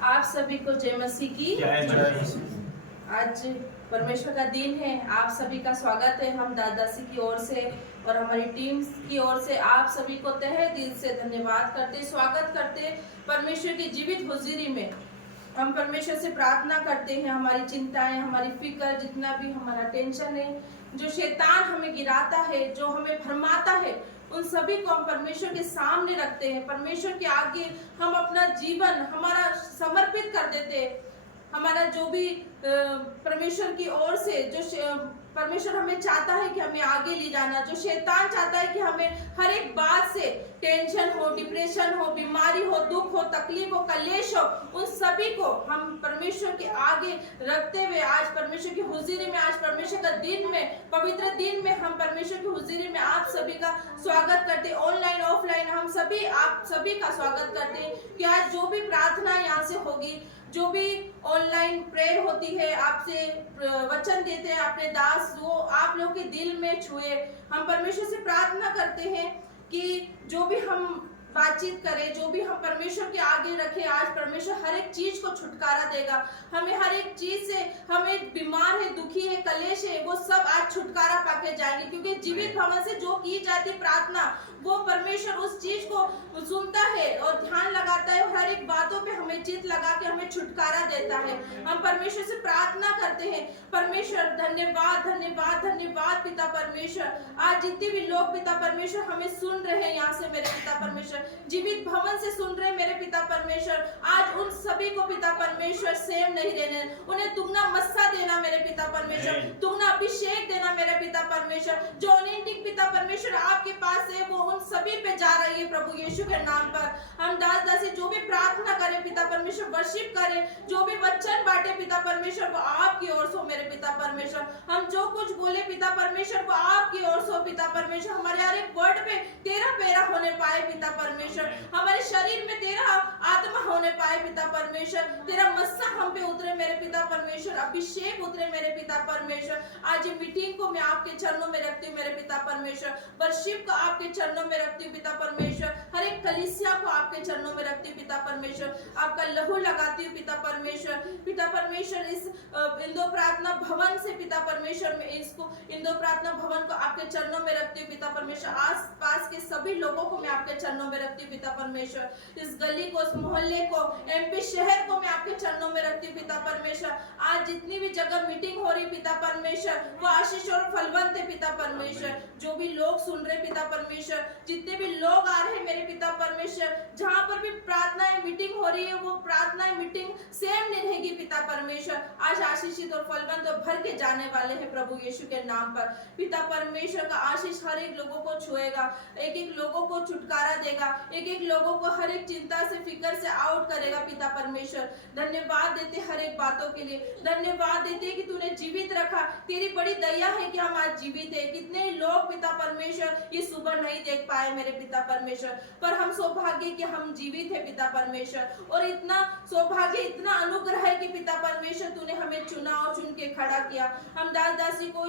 आप सभी को जय मसीह की आज परमेश्वर का दिन है। आप सभी का स्वागत है हम दादासी की ओर से और हमारी टीम की ओर से। आप सभी को तहे दिल से धन्यवाद करते, स्वागत करते परमेश्वर की जीवित हुजूरी में। हम परमेश्वर से प्रार्थना करते हैं, हमारी चिंताएं, हमारी फिक्र, जितना भी हमारा टेंशन है, जो शैतान हमें गिराता है, जो हमें भरमाता है, उन सभी को हम परमेश्वर के सामने रखते हैं। परमेश्वर के आगे हम अपना जीवन हमारा समर्पित कर देते हैं। हमारा जो भी परमेश्वर की ओर से जो परमेश्वर हमें चाहता है कि हमें आगे ले जाना, जो शैतान चाहता है कि हमें हर एक बात से टेंशन हो, डिप्रेशन हो, बीमारी हो, दुख हो, तकलीफ हो, कलेश हो, उन सभी को हम परमेश्वर के आगे रखते हुए आज परमेश्वर की हुजूरी में, आज परमेश्वर का दिन में, पवित्र दिन में हम परमेश्वर की हुजूरी में आप सभी का स्वागत करते हैं। ऑनलाइन ऑफलाइन हम सभी आप सभी का स्वागत करते हैं कि आज जो भी प्रार्थना यहाँ से होगी, जो भी ऑनलाइन प्रेयर होती है, आपसे वचन देते हैं अपने दास, वो आप लोग के दिल में छुए। हम परमेश्वर से प्रार्थना करते हैं कि जो भी हम बातचीत करें, जो भी हम परमेश्वर के आगे रखें, आज परमेश्वर हर एक चीज को छुटकारा देगा। हमें हर एक चीज से, हमें बीमार है, दुखी है, कलेश है, वो सब आज छुटकारा पाके जाएंगे, क्योंकि जीवित भवन से जो की जाती प्रार्थना, वो परमेश्वर उस चीज को सुनता है और ध्यान लगाता है और हर एक बातों पे हमें चित लगा के हमें छुटकारा देता है। हम परमेश्वर से प्रार्थना करते हैं, परमेश्वर धन्यवाद धन्यवाद धन्यवाद पिता परमेश्वर। आज जितने भी लोग पिता परमेश्वर हमें सुन रहे हैं यहाँ से मेरे पिता परमेश्वर, जीवित भवन से सुन रहे मेरे पिता परमेश्वर, आज उन सभी को पिता परमेश्वर सेम नहीं देने, उन्हें दुगना मस्सा देना मेरे पिता परमेश्वर, दुगना अभिषेक देना मेरे पिता परमेश्वर। जो अनॉइंटिंग पिता परमेश्वर आपके पास है वो उन सभी पे जा रही है प्रभु यीशु के नाम पर। हम दास दासी जो भी प्रार्थना करें पिता परमेश्वर, वर्शिप करें, जो भी वचन बांटे पिता परमेश्वर, वो आपकी ओर से मेरे पिता परमेश्वर। हम जो कुछ बोले पिता परमेश्वर, वो आपकी ओर से पिता परमेश्वर। हमारे हर एक वर्ड पे तेरा पैरा होने पाए पिता परमेश्वर, हमारे शरीर में तेरा आत्मा होने पाए पिता परमेश्वर, तेरा मस्सा हम पे उतरे मेरे पिता परमेश्वर, अभिषेक उतरे मेरे पिता परमेश्वर। आज ये मीटिंग को मैं आपके चरणों में रखती हूँ मेरे पिता परमेश्वर, वर्शिप को आपके चरणों में रखती हूँ पिता परमेश्वर, हर एक कलीसिया को आपके चरणों में रखती हूँ पिता परमेश्वर, आपका लहू लगाती हूँ पिता परमेश्वर। पिता परमेश्वर इस इंदो प्रार्थना भवन से पिता परमेश्वर में इसको इंदो प्रार्थना भवन को आपके चरणों में रखती हूँ पिता परमेश्वर, आस पास के सभी लोगों को मैं आपके चरणों में रखती हूँ पिता परमेश्वर, इस गली को, इस मोहल्ले को, एमपी शहर को मैं आपके चरणों में रखती हूँ पिता परमेश्वर। आज जितनी भी जगह मीटिंग हो रही पिता परमेश्वर, वो आशीष और फलवंत है पिता परमेश्वर। जो भी लोग सुन रहे पिता परमेश्वर, जितने भी लोग आ रहे मेरे पिता परमेश्वर, जहाँ पर भी प्रार्थनाएं मीटिंग हो रही है, वो प्रार्थनाएं मीटिंग सेम नहीं रहेगी पिता परमेश्वर। आज आशीषित और फलवंत और भर के जाने वाले हैं प्रभु यीशु के नाम पर। पिता परमेश्वर का आशीष हर एक लोगों को छुएगा, एक एक लोगों को छुटकारा देगा, एक एक लोगों को हर एक चिंता से, फिक्र से आउट करेगा पिता परमेश्वर। धन्यवाद देते हर एक बातों के लिए, धन्यवाद देते कि तूने जीवित रखा, तेरी बड़ी दया है कि हम आज जीवित है। कितने लोग पिता परमेश्वर ये सुबह नहीं देख पाए मेरे पिता परमेश्वर, पर हम सौभाग्य कि हम जीवित है पिता परमेश्वर, और इतना सौभाग्य, इतना अनुग्रह है कि पिता परमेश्वर तूने हमें चुना और चुन के खड़ा किया। हम दास दासी को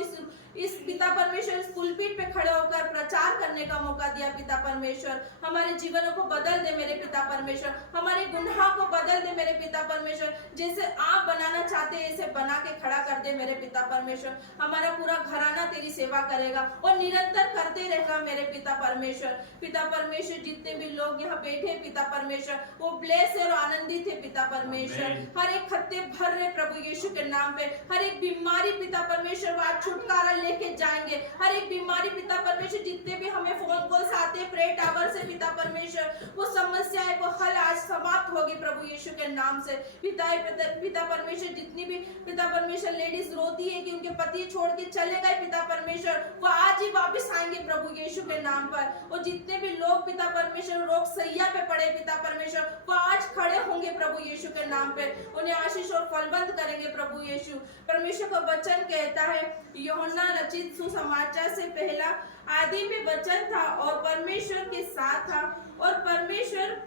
इस पिता परमेश्वर इस पुलपीठ पे खड़े होकर प्रचार करने का मौका दिया पिता परमेश्वर। हमारे जीवनों को बदल दे मेरे पिता परमेश्वर, हमारे गुनाह को बदल दे मेरे पिता परमेश्वर, जैसे आप बनाना चाहते हैं ऐसे बना के खड़ा कर दे मेरे पिता परमेश्वर। हमारा पूरा घराना तेरी सेवा करेगा और निरंतर करते रहेगा मेरे पिता परमेश्वर। पिता परमेश्वर जितने भी लोग यहाँ बैठे पिता परमेश्वर, वो ब्लेस और आनंदित है पिता परमेश्वर। हर एक खत्ते भर रहे प्रभु यीशु के नाम पे, हर एक बीमारी पिता परमेश्वर आज छुटकारा लेके जाएंगे। हर एक बीमारी पिता परमेश्वर, जितने भी हमें फोन कॉल्स आते हैं प्रे टावर से पिता परमेश्वर, वो समस्या है वो हल आज समाप्त होगी प्रभु यीशु के नाम से। पिता परमेश्वर जितनी भी पिता परमेश्वर लेडीज रोती है कि उनके पति छोड़ के चले गए पिता परमेश्वर, वो आज ही वापस आएंगे प्रभु यीशु के नाम पर। और जितने भी लोग पिता परमेश्वर रोग सैया पे पड़े पिता परमेश्वर, वो आज खड़े होंगे प्रभु यीशु के नाम पे, उन्हें आशीष और फलवंत करेंगे प्रभु यीशु। परमेश्वर का वचन कहता है, यूहन्ना रचित सुसमाचार से पहला आदि में वचन था और परमेश्वर के साथ था और परमेश्वर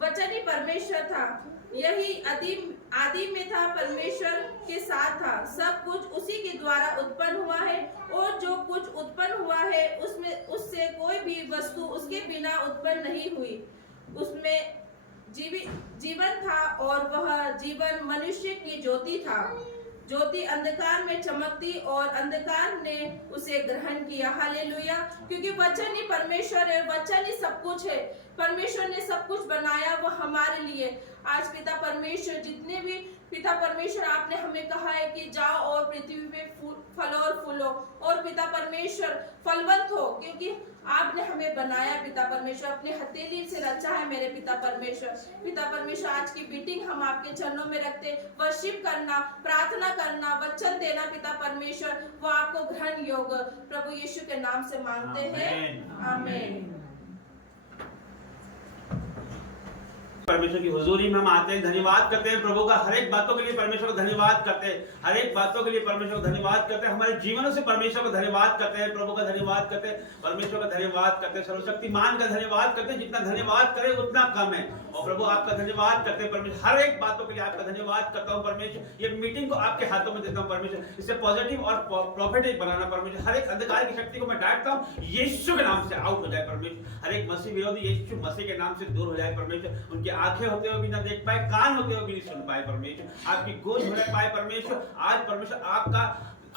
वचन ही परमेश्वर था, यही आदि में था, परमेश्वर के साथ था। सब कुछ उसी के द्वारा उत्पन्न हुआ है और जो कुछ उत्पन्न हुआ है उसमें उससे कोई भी वस्तु उसके बिना उत्पन्न नहीं हुई। उसमें जीवन था और वह जीवन मनुष्य की ज्योति था। ज्योति अंधकार में चमकती और अंधकार ने उसे ग्रहण किया। हालेलुया। क्योंकि वचन ही परमेश्वर है, वचन ही सब कुछ है। परमेश्वर ने सब कुछ बनाया वो हमारे लिए। आज पिता परमेश्वर, जितने भी पिता परमेश्वर आपने हमें कहा है कि जाओ और पृथ्वी पे फलो और फूलो, और पिता परमेश्वर फलवंत हो, क्योंकि आपने हमें बनाया पिता परमेश्वर, अपने हथेली से रचा है मेरे पिता परमेश्वर। पिता परमेश्वर आज की मीटिंग हम आपके चरणों में रखते, वर्शिप करना, प्रार्थना करना, वचन देना पिता परमेश्वर, वो आपको ग्रहण योग्य प्रभु यीशु के नाम से मांगते हैं। आमीन। परमेश्वर की हुजूरी में हम आते हैं, धन्यवाद करते हैं प्रभु का हर एक बातों के लिए। परमेश्वर को धन्यवाद करते हैं, हर एक बातों के लिए परमेश्वर को धन्यवाद करते हैं। हमारे जीवनों से परमेश्वर को धन्यवाद करते हैं, प्रभु का धन्यवाद करते हैं, परमेश्वर का धन्यवाद करते हैं, सर्वशक्तिमान का धन्यवाद करते हैं। जितना धन्यवाद करें उतना कम है। और प्रभु आपका धन्यवाद करते हैं परमेश्वर, हर एक बातों के लिए आपका धन्यवाद करता हूँ परमेश्वर। ये मीटिंग को आपके हाथों में देता हूँ परमेश्वर, इसे पॉजिटिव और प्रॉफिटेज बनाना परमेश्वर। हर एक अंधकार की शक्ति को मैं डांटता हूँ, यीशु के नाम से आउट हो जाए परमेश्वर। हर एक मसीह विरोधी यीशु मसीह के नाम से दूर हो जाए परमेश्वर। उनकी आंखें होते हुए भी ना देख पाए, कान होते हुए भी नहीं सुन पाए परमेश्वर। आपकी गोद भर पाए परमेश्वर। आज परमेश्वर आपका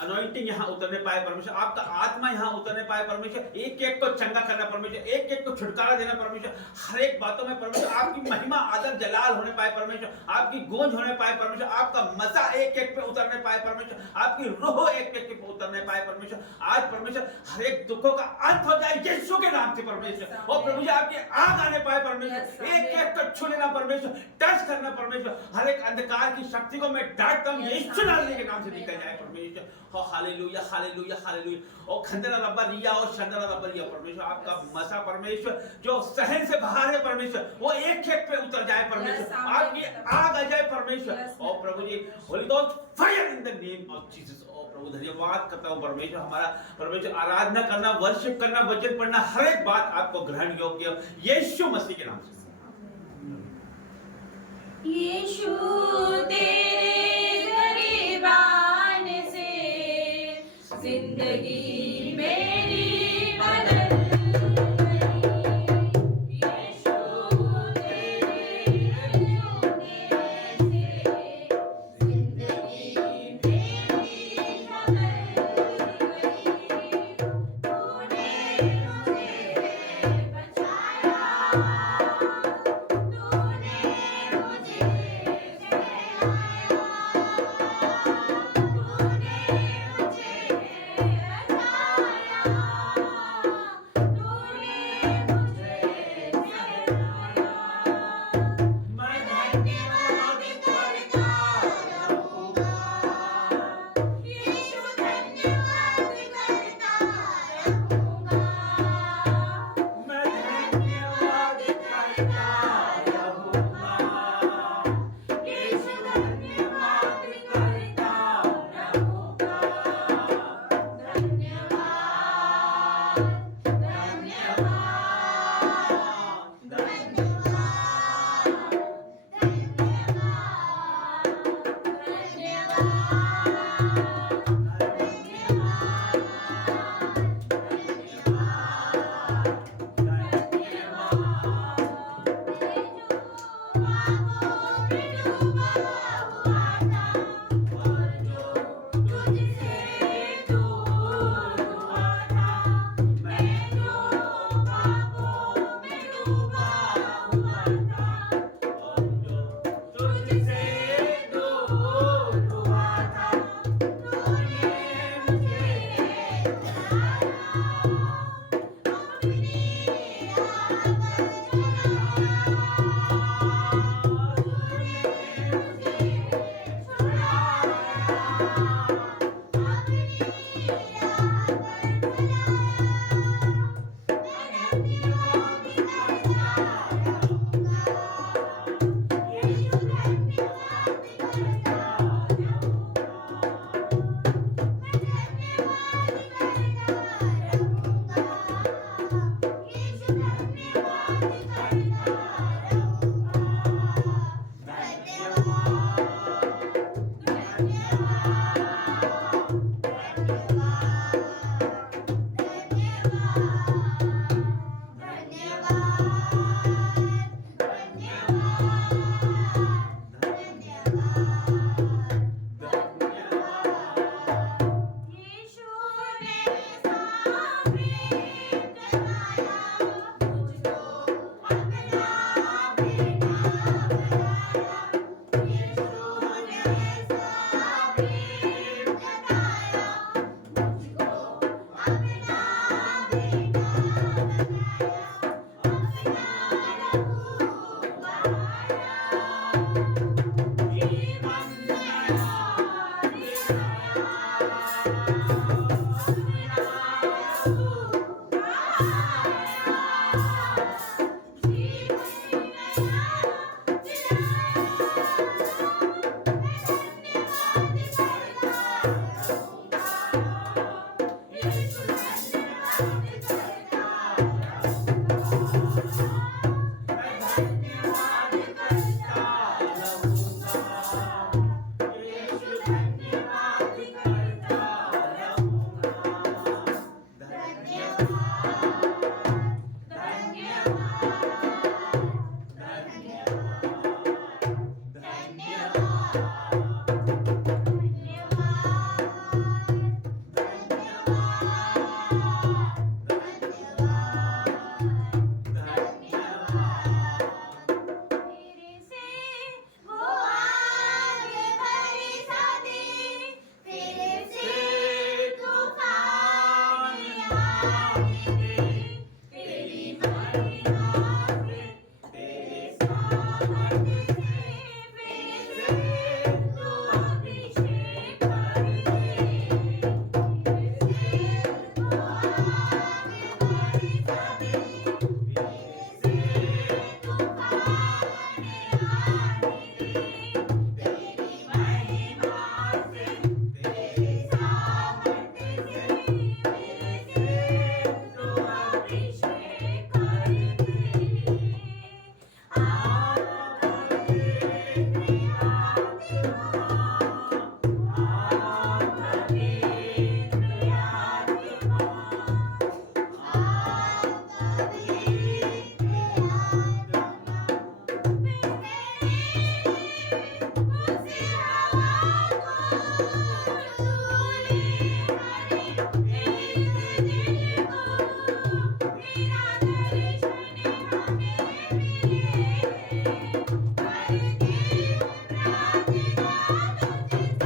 अनॉइंटिंग यहाँ उतरने पाए परमेश्वर, आपका आत्मा यहाँ उतरने पाए परमेश्वर। एक एक को चंगा करना परमेश्वर, एक एक को छुटकारा देना परमेश्वर। हर एक बातों में परमेश्वर आपकी महिमा आदर जलाल होने पाए परमेश्वर, आपकी गूंज होने पाए परमेश्वर, आपका मजा एक एक पे उतरने पाए परमेश्वर, आपकी रूह एक एक पे उतरने पाए परमेश्वर। आज परमेश्वर हर एक दुखों का अंत हो जाए यीशु के नाम से परमेश्वर। और प्रभु जी आपकी आग आने पाए परमेश्वर, एक एक को छू लेना परमेश्वर, टच करना परमेश्वर। हर एक अंधकार की शक्ति को मैं डांटता हूँ यीशु के नाम से निकल जाए परमेश्वर। Hallelujah hallelujah hallelujah. और खंडना रब्बा रिया और शंदना रब्बा रिया परमेश्वर, आपका मसा परमेश्वर जो सहन से बाहर है परमेश्वर, वो एक एक पे उतर जाए परमेश्वर, आपकी आग आ जाए परमेश्वर। और प्रभु जी holy God fire in the name of Jesus. और प्रभु धन्यवाद करता हूं परमेश्वर, हमारा परमेश्वर आराधना करना, वर्शिप करना, वचन पढ़ना, हर एक बात आपको ग्रहण योग्य यीशु मसीह के नाम से। यीशु तेरे गरीबान से जिंदगी मेरी बदल गई। यीशु तेरे रोने से जिंदगी मेरी बदल गई। तूने मुझे बचाया, तूने मुझे तेरे से वो आगे बरसा दे, तेरे से तूफान आने दे, तेरी महिमा से, तेरे सामर्थ से, फिर से तू अभिषेक कर दे, तेरे से वो आगे बरसा दे, तेरे से तूफान आने दे, तेरी महिमा से, तेरे सामर्थ से, मेरे से तू अभिषेक कर दे। आपका पवित्र आत्मा, आपका पवित्र आत्मा, आपका पवित्र आत्मा, उस हवा को तूने हरे एक दिल को, मेरा दर्शन हमें मिले, हर दिन प्रार्थना तुझसे,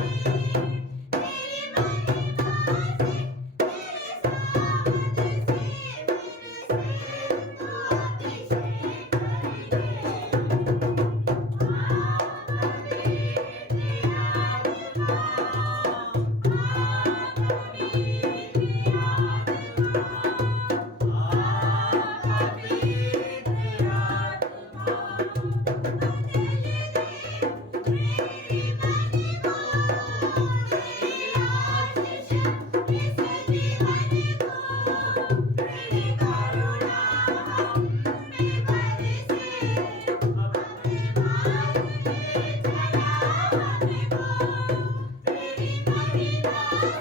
तेरी महिमा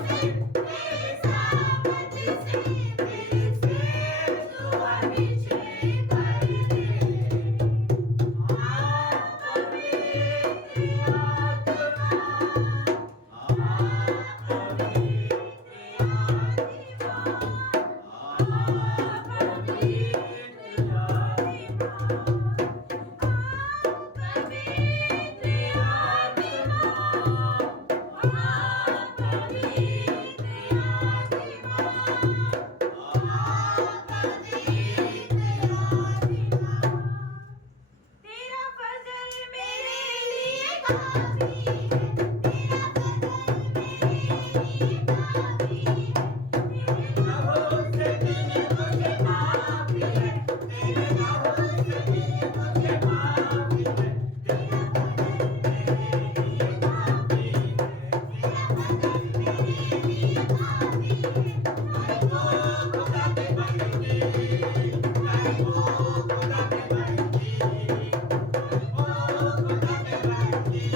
से, तेरे सामर्थ से, मेरे से तू अभिषेक कर दे। तेरा फजल मेरे लिए काफी है, तेरा फजल मेरे लिए काफी है, तेरे लहू से दिल मुझे काफी है, तेरे लहू से दिल मुझे काफी है, तेरा फजल मेरे लिए काफी है, तेरा फजल मेरे लिए काफी है, मैं तो खुदा के बंदी, मैं तो खुदा के बंदी, ओ खुदा के बंदी,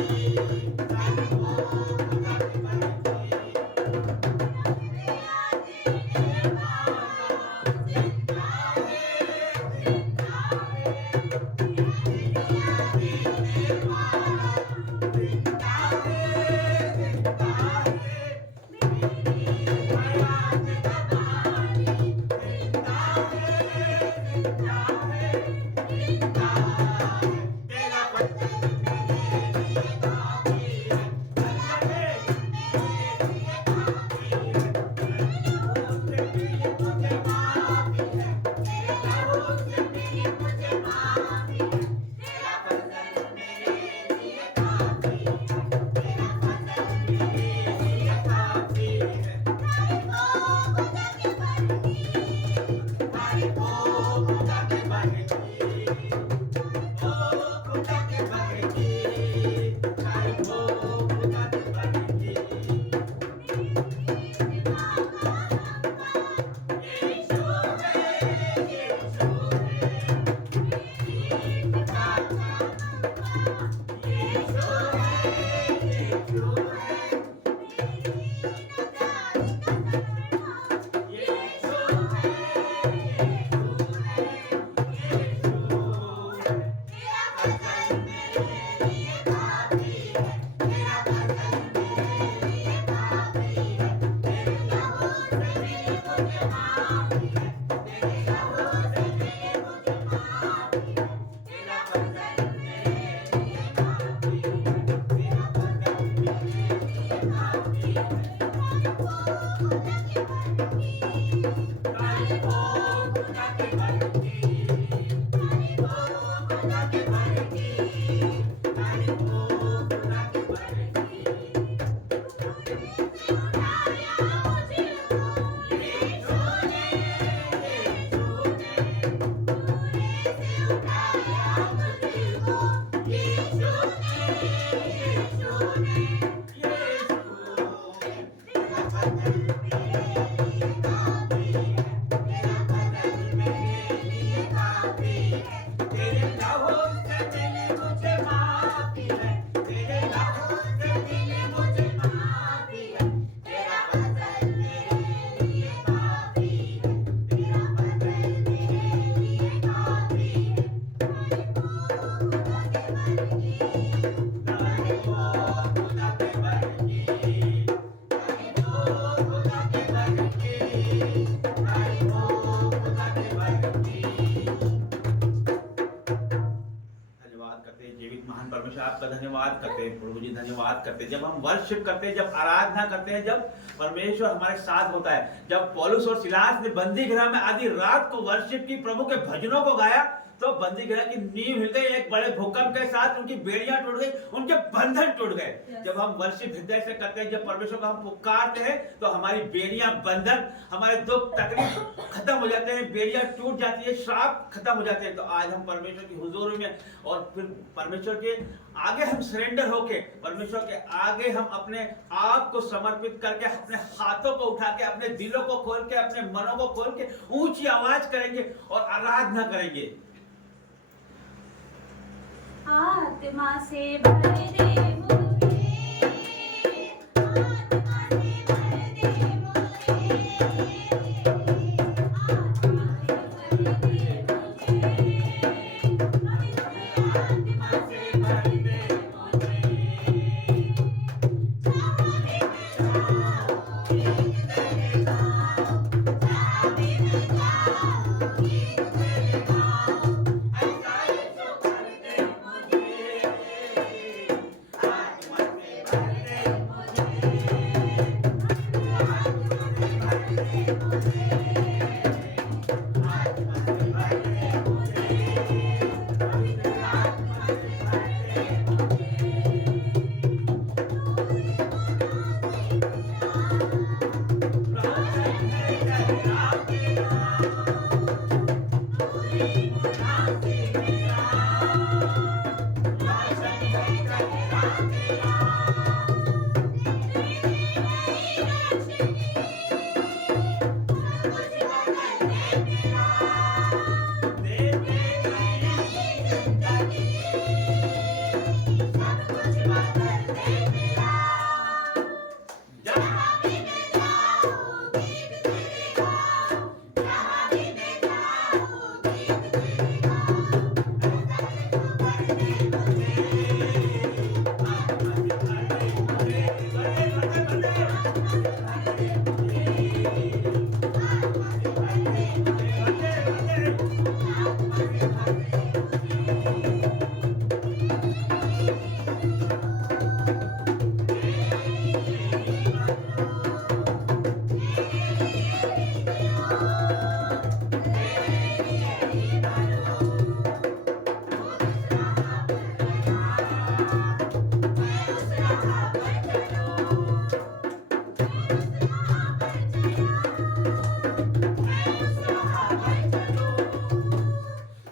धन्यवाद करते हैं प्रभु जी, धन्यवाद करते हैं। जब हम वर्शिप करते हैं, जब आराधना करते हैं, जब परमेश्वर हमारे साथ होता है। जब पौलुस और सिलास ने बंदी गृह में आधी रात को वर्शिप की, प्रभु के भजनों को गाया, तो बंदी गृह की नींव हिल गई। एक बड़े भूकंप के साथ उनकी बेड़ियां टूट गई, उनके बंधन टूट गए। जब हम वर्शिप हृदय से करते हैं, जब परमेश्वर को हम पुकारते हैं, तो हमारी बेड़ियां, बंधन, हमारे दुख तकलीफ खत्म हो जाते हैं, बेड़ियां टूट जाती है, श्राप खत्म हो जाते हैं। तो आज हम परमेश्वर की हुजूरी में और फिर परमेश्वर के आगे हम सरेंडर होके, परमेश्वर के आगे हम अपने आप को समर्पित करके, अपने हाथों को उठा के, अपने दिलों को खोल के, अपने मनों को खोल के ऊंची आवाज करेंगे और आराधना करेंगे। आत्मा से भर दे मुझे, आत्मा से भर दे मुझे, आत्मा से भर दे मुझे, पवित्र आत्मा से भर दे मुझे।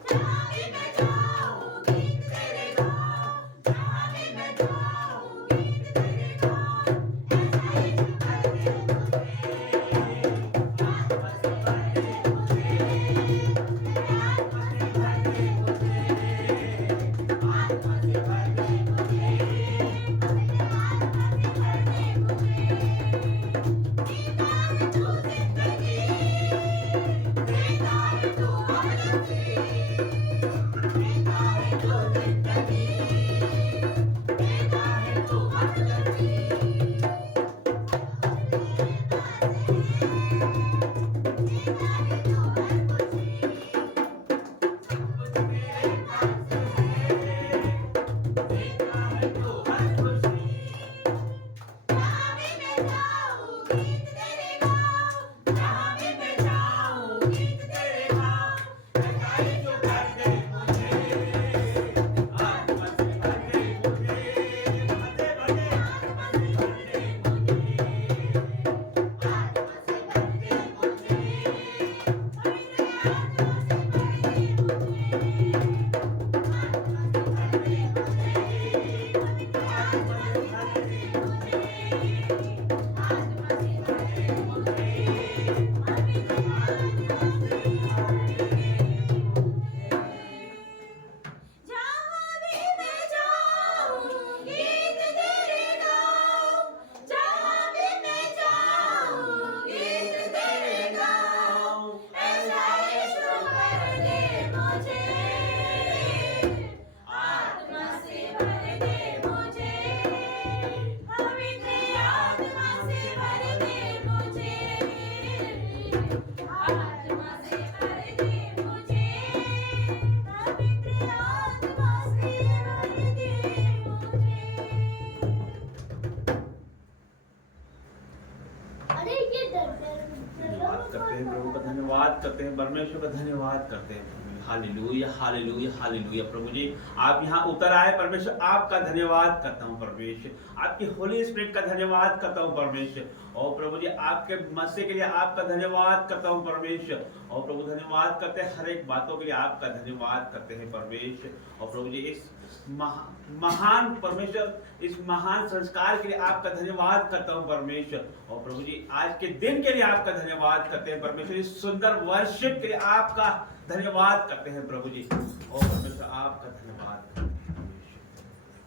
जहाँ भी मैं जाऊँ गीत तेरे गाऊँ, जहाँ भी मैं जाऊँ गीत तेरे गाऊँ, ऐसा यीशु भर दे मुझे, आत्मा से भर दे मुझे, आत्मा से भर दे मुझे, आत्मा से भर दे मुझे, पवित्र आत्मा से भर दे मुझे। करते हैं, परमेश्वर का धन्यवाद करते हैं। Hallelujah hallelujah hallelujah. प्रभु जी आप यहाँ उतर आए परमेश्वर, आपका धन्यवाद करता हूँ परमेश्वर, आपकी होली स्पिरिट का धन्यवाद करता हूँ परमेश्वर। और प्रभु जी आपके मसीह के लिए आपका धन्यवाद करता हूँ परमेश्वर। और प्रभु धन्यवाद करते हैं हर एक बातों के लिए, आपका धन्यवाद करते हैं परमेश्वर। और प्रभु जी इस महान परमेश्वर, इस महान संस्कार के लिए आपका धन्यवाद करता हूँ परमेश्वर। और प्रभु जी आज के दिन के लिए आपका धन्यवाद करते हैं परमेश्वर, इस सुंदर वर्शिप के लिए आपका धन्यवाद करते हैं प्रभु जी। और परमेश्वर आपका धन्यवाद परमेश्वर,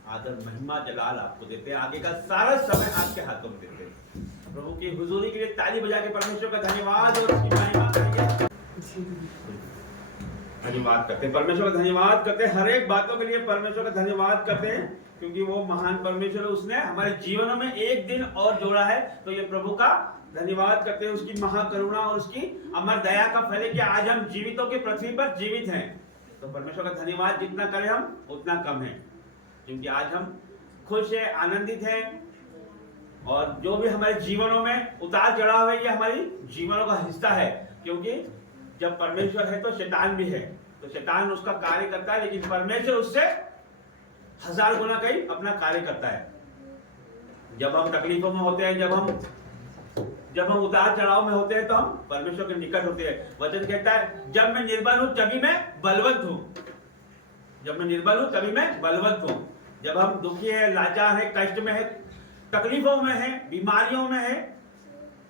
आदर महिमा जलाल आपको देते हैं, आगे का सारा समय आपके हाथों में देते हैं। प्रभु की हुजूरी के लिए ताली बजा के परमेश्वर का धन्यवाद और उसकी महिमा करेंगे। धन्यवाद करते हैं परमेश्वर का, धन्यवाद करते हैं हर एक बातों के लिए परमेश्वर का धन्यवाद करते हैं, क्योंकि वो महान परमेश्वर है, उसने हमारे जीवनों में एक दिन और जोड़ा है। तो ये प्रभु का धन्यवाद करते हैं, उसकी महाकरुणा और उसकी अमर दया का फल है कि आज हम जीवितों की पृथ्वी पर जीवित हैं। तो परमेश्वर का धन्यवाद जितना करें हम उतना कम है, क्योंकि आज हम खुश हैं, आनंदित हैं। और जो भी हमारे जीवनों में उतार चढ़ाव है, ये हमारी जीवनों का हिस्सा है, क्योंकि जब परमेश्वर है तो शैतान भी है। तो शैतान उसका कार्य करता है, लेकिन परमेश्वर उससे 1000 गुना कहीं अपना कार्य करता है। जब हम तकलीफों में होते हैं, जब हम उतार चढ़ाव में होते हैं, तो हम परमेश्वर के निकट होते हैं। वचन कहता है जब मैं निर्बल हूं तभी मैं बलवंत हूं, जब मैं निर्बल हूं तभी मैं बलवंत हूं। जब हम दुखी है, लाचार है, कष्ट में है, तकलीफों में है, बीमारियों में है,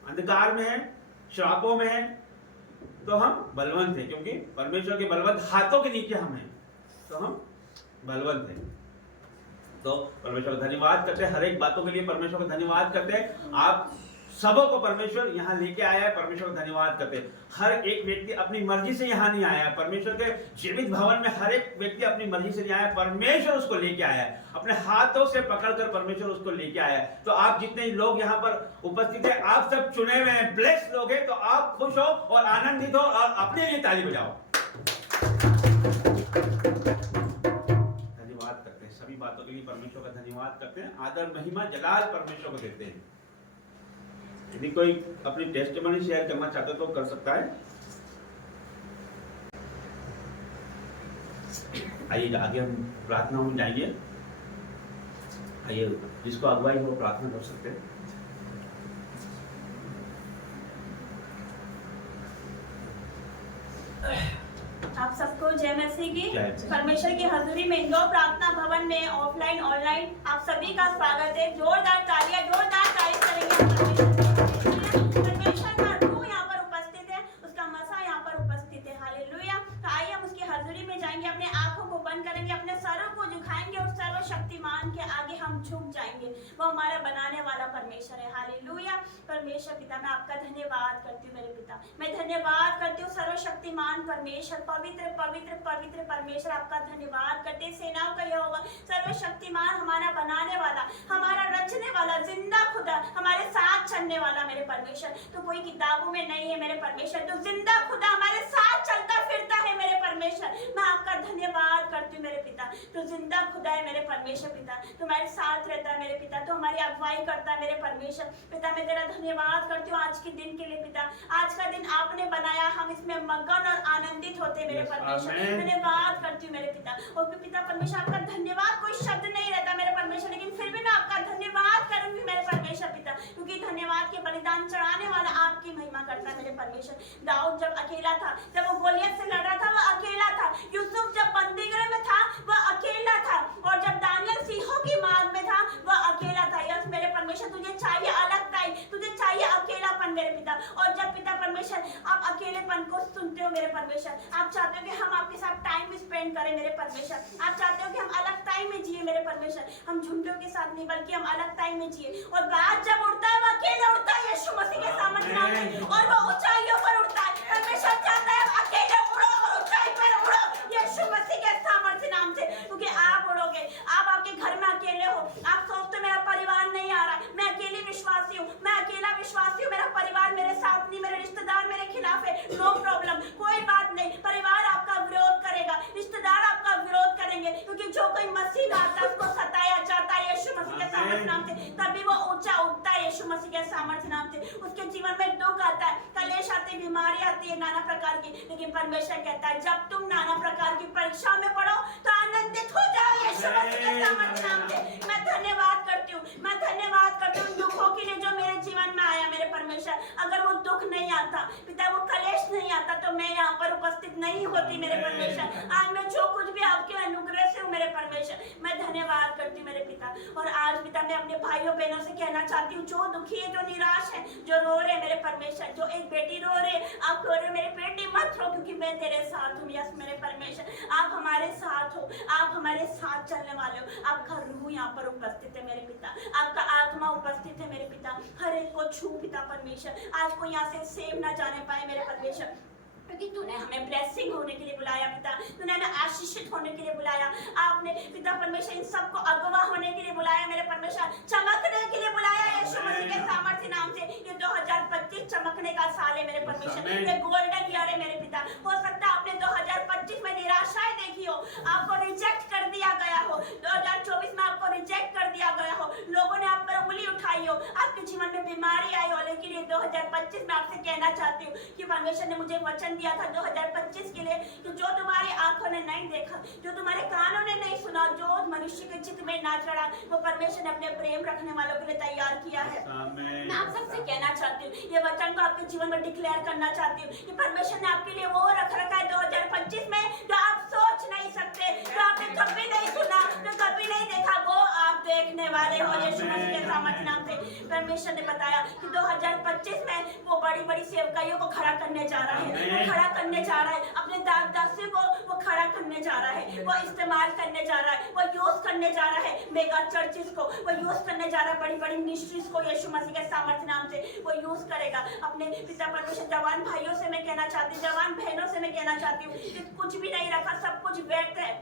अंधकार में है, श्रापों में है, तो हम बलवंत हैं, क्योंकि परमेश्वर के बलवंत हाथों के नीचे हम हैं, तो हम बलवंत हैं। तो परमेश्वर का धन्यवाद करते हैं हर एक बातों के लिए, परमेश्वर का धन्यवाद करते हैं। आप सबों को परमेश्वर यहाँ लेके आया है, परमेश्वर का धन्यवाद करते हैं। हर एक व्यक्ति अपनी मर्जी से यहाँ नहीं आया है, परमेश्वर के जीवित भवन में हर एक व्यक्ति अपनी मर्जी से नहीं आया, परमेश्वर उसको लेके आया है, अपने हाथों से पकड़कर परमेश्वर उसको लेके आया है। तो आप जितने लोग यहाँ पर उपस्थित हैं, आप सब चुने हुए हैं, ब्लेस लोग हैं, तो आप खुश हो और आनंदित हो और अपने लिए ताली बजाओ। धन्यवाद करते हैं सभी बातों के लिए, परमेश्वर का धन्यवाद करते हैं, आदर महिमा जलाल परमेश्वर को देते हैं। यदि कोई अपनी टेस्टिमनी शेयर करना चाहता तो कर सकता है। आइए आगे हम प्रार्थना में जाएंगे। आइए जिसको अगुवाई हो प्रार्थना कर सकते हैं। आप सबको जय मसीह की। जय मसीह। परमेश्वर की हजूरी में इंदौर प्रार्थना भवन में ऑफलाइन ऑनलाइन आप सभी का स्वागत है। जोरदार तालियां, जोरदार तारीफ करेंगे। परमेश्वर का रूह यहाँ पर उपस्थित है, उसका मसा यहाँ पर उपस्थित है। हालेलुया। तो आइए हम उसकी हजूरी में जाएंगे, अपने आंखों को बंद करेंगे, अपने सरों को झुकाएंगे और सर्वशक्तिमान के आगे हम झुक जाएंगे। वो हमारा बनाने वाला परमेश्वर है। हालेलुया। परमेश्वर पिता, मैं आपका धन्यवाद करती हूँ मेरे पिता, मैं धन्यवाद करती हूँ सर्वशक्तिमान परमेश्वर, पवित्र पवित्र पवित्र परमेश्वर, आपका धन्यवाद करते हैं। सेनाओं का यहोवा, सर्वशक्तिमान, हमारा बनाने वाला, हमारा रचने वाला, जिंदा खुदा, हमारे साथ चलने वाला मेरे परमेश्वर। तो कोई किताबों में नहीं है मेरे परमेश्वर, तो जिंदा खुदा हमारे साथ चलता फिरता है मेरे परमेश्वर। मैं आपका धन्यवाद करती हूँ मेरे पिता, तो जिंदा खुदा है मेरे परमेश्वर पिता, तुम्हारे साथ रहता है मेरे पिता, तो हमारी अगुवाई करता है मेरे परमेश्वर पिता। मैं तेरा धन्यवाद करती हूँ आज के दिन के लिए पिता। आज का दिन आपने बनाया, हम इसमें मगन और आनंदित होते मेरे परमेश्वर। धन्यवाद करती हूँ मेरे पिता। और पिता परमेश्वर, आपका धन्यवाद कोई शब्द नहीं रहता मेरे परमेश्वर, लेकिन फिर भी मैं आपका धन्यवाद करूंगी मेरे परमेश्वर पिता, क्योंकि धन्यवाद के बलिदान चढ़ाने वाला आपकी महिमा करता है मेरे परमेश्वर। दाऊद जब अकेला था, जब वो गोलियत से लड़ रहा था, वो अकेला था। यूसुफ जब बंदीगृह में था, वह अकेला था। और जब दानियल सिंहों की मार में था, वह अकेला था। यस मेरे परमेश्वर, तुझे चाहिए अलगताई, तुझे चाहिए अकेलापन मेरे पिता। और जब पिता परमेश्वर आप अकेलेपन को सुनते हो मेरे परमेश्वर, आप चाहते हो कि हम आपके साथ टाइम स्पेंड करें मेरे परमेश्वर, आप चाहते हो कि हम अलगताई में जिए मेरे परमेश्वर, हम झुंडों के साथ नहीं बल्कि हम अलगताई में जिए। और बात जब उड़ता है, वो अकेले उड़ता है यीशु मसीह के सामर्थ्य नाम में, और वो ऊंचाइयों पर उड़ता है। परमेश्वर चाहता है अकेले उड़ो और ऊंचाई पर उड़ो यीशु मसीह के सामर्थ्य नाम से, क्योंकि आप उड़ोगे। आप आपके घर में अकेले हो, आप सोचते हो मेरा परिवार नहीं आ रहा, मैं अकेली विश्वासी हूँ, मैं अकेला विश्वासी हूँ, मेरा परिवार मेरे साथ नहीं, मेरे रिश्तेदार मेरे खिलाफ है। नो प्रॉब्लम, कोई बात नहीं। परिवार आपका विरोध करेगा, रिश्तेदार आपका विरोध करेंगे, क्योंकि जो कोई मसीह में आता है उसको सताया जाता है यीशु मसीह के सामर्थ्य नाम से, तभी वो ऊंचा उठता है यीशु मसीह के सामर्थ्य नाम से। उसके जीवन में दुख आता है, कलेश आते, बीमारी आती है नाना प्रकार की, लेकिन परमेश्वर कहता है जब तुम नाना प्रकार की परीक्षा में पढ़ो तो आनंदित हो जाओ यीशु मसीह के सामर्थ्य नाम से। मैं धन्यवाद करती हूँ, मैं धन्यवाद करती हूँ दुखों के लिए जो मेरे जीवन में आया मेरे परमेश्वर। अगर वो दुख नहीं आता पिता, वो कलेश नहीं आता तो मैं यहाँ पर उपस्थित नहीं होती मेरे परमेश्वर। आज मैं जो कुछ भी आपके अनुग्रह से हूँ मेरे परमेश्वर, मैं धन्यवाद करती हूँ मेरे पिता। और आज पिता मैं अपने भाइयों बहनों से कहना चाहती हूँ जो दुखी है, जो निराश है, जो रो रहे मेरे परमेश्वर, जो एक बेटी रो रहे, आप रो रहे मेरी बेटी मत रो क्योंकि मैं तेरे साथ हूँ। यस मेरे परमेश्वर, आप हमारे साथ हो, आप हमारे साथ चलने वाले हो। आपका रूह यहाँ पर उपस्थित है मेरे पिता, आपका आत्मा उपस्थित है मेरे पिता। हर एक को छू पिता परमेश्वर, आज कोई यहाँ से सेव ना जाने पाए मेरे परमेश्वर, क्योंकि तूने हमें ब्लेसिंग होने के लिए बुलाया पिता, तूने हमें आशीषित होने के लिए बुलाया। आपने पिता परमेश्वर इन सबको अगवा होने के लिए बुलाया मेरे परमेश्वर, चमकने के लिए बुलाया यीशु मसीह के सामर्थ्य नाम से। ये 2025 चमकने का साल है मेरे परमेश्वर, ये गोल्डन ईयर है मेरे पिता। हो सकता है आपने 2025 में निराशाएं देखी हो, आपको रिजेक्ट कर दिया गया हो, 2024 में आपको रिजेक्ट कर दिया गया हो, लोगों ने आप पर उंगली उठाई हो, आपके जीवन में बीमारी आई हो, लेकिन ये 2025 में आपसे कहना चाहती हूँ कि परमेश्वर ने मुझे वचन दिया था 2025 के लिए कि जो तुम्हारी आंखों ने नहीं देखा, जो तुम्हारे कानों ने नहीं सुना, जो मनुष्य के चित्त में ना चढ़ा, वो परमेश्वर ने अपने प्रेम रखने वालों के लिए तैयार किया है। मैं आप सबसे कहना चाहती हूँ, ये वचन को आपके जीवन में डिक्लेयर करना चाहती हूँ कि परमेश्वर ने आपके लिए वो रख रखा है 2025 में जो आप सोच नहीं सकते, जो आपने कभी नहीं सुना, जो कभी नहीं देखा, वो आप देखने वाले हो यीशु मसीह के सामर्थ्य नाम से। परमेश्वर ने बताया कि 2025 में वो बड़ी बड़ी सेवकाइयों को खड़ा करने जा रहा है, खड़ा करने जा रहा है, अपने दासी को वो खड़ा करने जा रहा है, वो इस्तेमाल करने जा रहा है, वो यूज करने जा रहा है मेगा चर्चिस को, वो यूज करने जा रहा है बड़ी बड़ी मिनिस्ट्रीज को यीशु मसीह के सामर्थ्य नाम से वो यूज करेगा। अपने पिता परमेश्वर जवान भाइयों से मैं कहना चाहती हूँ, जवान बहनों से मैं कहना चाहती हूँ कि कुछ भी नहीं रखा, सब कुछ व्यर्थ है,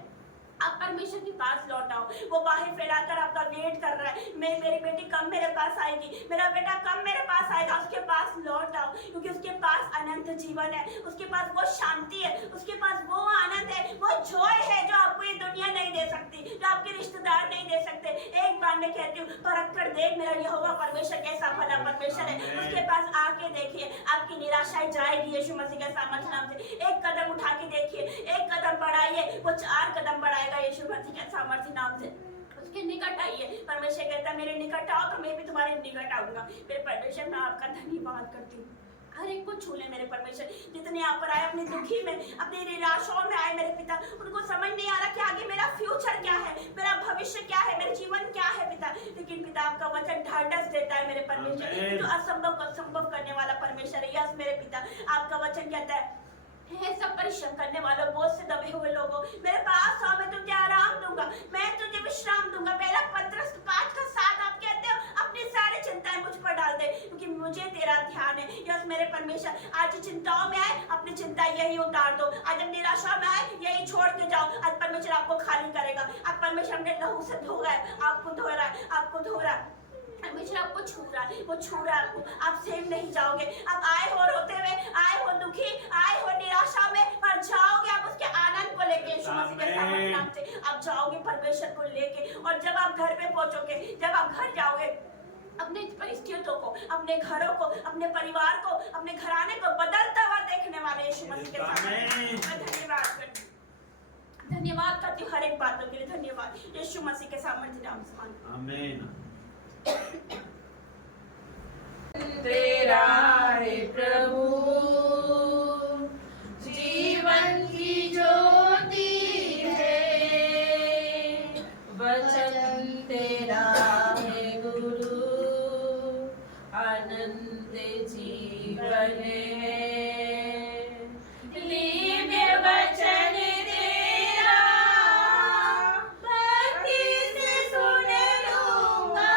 आप परमेश्वर के पास लौट आओ। वो बाहें फैलाकर आपका वेट कर रहा है, मेरी बेटी कब मेरे पास आएगी, मेरा बेटा कब मेरे पास आएगा। उसके पास लौट आओ क्योंकि उसके पास अनंत जीवन है, उसके पास वो शांति है, उसके पास वो आनंद है, वो जॉय है जो आपको ये दुनिया नहीं दे सकती, जो आपके रिश्तेदार नहीं दे सकते। एक बार मैं कहती हूँ परख कर देख मेरा यहोवा परमेश्वर कैसा भला परमेश्वर है, उसके पास आके देखिए, आपकी निराशाएं जाएगी यीशु मसीह के सामर्थ्य नाम से। एक कदम उठा के देखिए, एक कदम बढ़ाइए, वो 4 कदम बढ़ाएगा यीशु मसीह के सामर्थ्य नाम से। उसके निकट आइए, परमेश्वर कहता है मेरे निकट आओ तो मैं भी तुम्हारे निकट आऊंगा। मेरे परमेश्वर मैं आपका धन्यवाद करती हूँ, हर एक को छू ले मेरे परमेश्वर। जितने यहाँ पर आए अपनी दुखी में, अपनी निराशाओं में आए मेरे पिता, उनको समझ नहीं आ रहा कि आगे मेरा फ्यूचर क्या है, मेरा भविष्य क्या है, मेरा जीवन क्या है पिता, लेकिन पिता आपका वचन ढाढ़स देता है मेरे परमेश्वर, जो असंभव को संभव करने वाला परमेश्वर है। यस मेरे पिता, आपका वचन कहता है हे सब परिश्रम करने वालों, बोझ से दबे हुए लोगों, मेरे पास आओ, मैं तुझे आराम दूंगा, मैं तुझे विश्राम दूंगा। पहला पत्रस 5:7 आप कहते हो अपनी सारी चिंताएं मुझ पर डाल दे क्योंकि मुझे तेरा ध्यान है। यस मेरे परमेश्वर, आज चिंताओं में आए अपनी चिंता यही उतार दो, आज जब निराशा में आए यही छोड़ के जाओ। आज परमेश्वर आपको खाली करेगा। आज परमेश्वर अपने लहू से धो रहा है, आपको धो रहा है, आपको धो रहा है, परमेश्वर आपको छू रहा है, वो छू रहा है आपको। आप सेव नहीं जाओगे, आप आए हो रोते हुए, आए हो दुखी, आए हो निराशा में, पर जाओगे आप उसके आनंद को लेके यीशु मसीह के सामर्थ्य नाम से। आप जाओगे परमेश्वर को लेके, और जब आप घर पे पहुंचोगे, जब आप घर जाओगे, अपने परिस्थितियों को, अपने घरों को, अपने परिवार को, अपने घराने को बदलता हुआ देखने वाले यीशु मसीह के सामने धन्यवाद करती हूँ हर एक बातों के लिए। धन्यवाद यीशु मसीह के सामर्थ्य नाम से, आमीन। तेरा है प्रभु जीवन की ज्योति है, वचन तेरा है गुरु आनंद जीवन है। दिव्य वचन तेरा भक्ति से सुन लूंगा,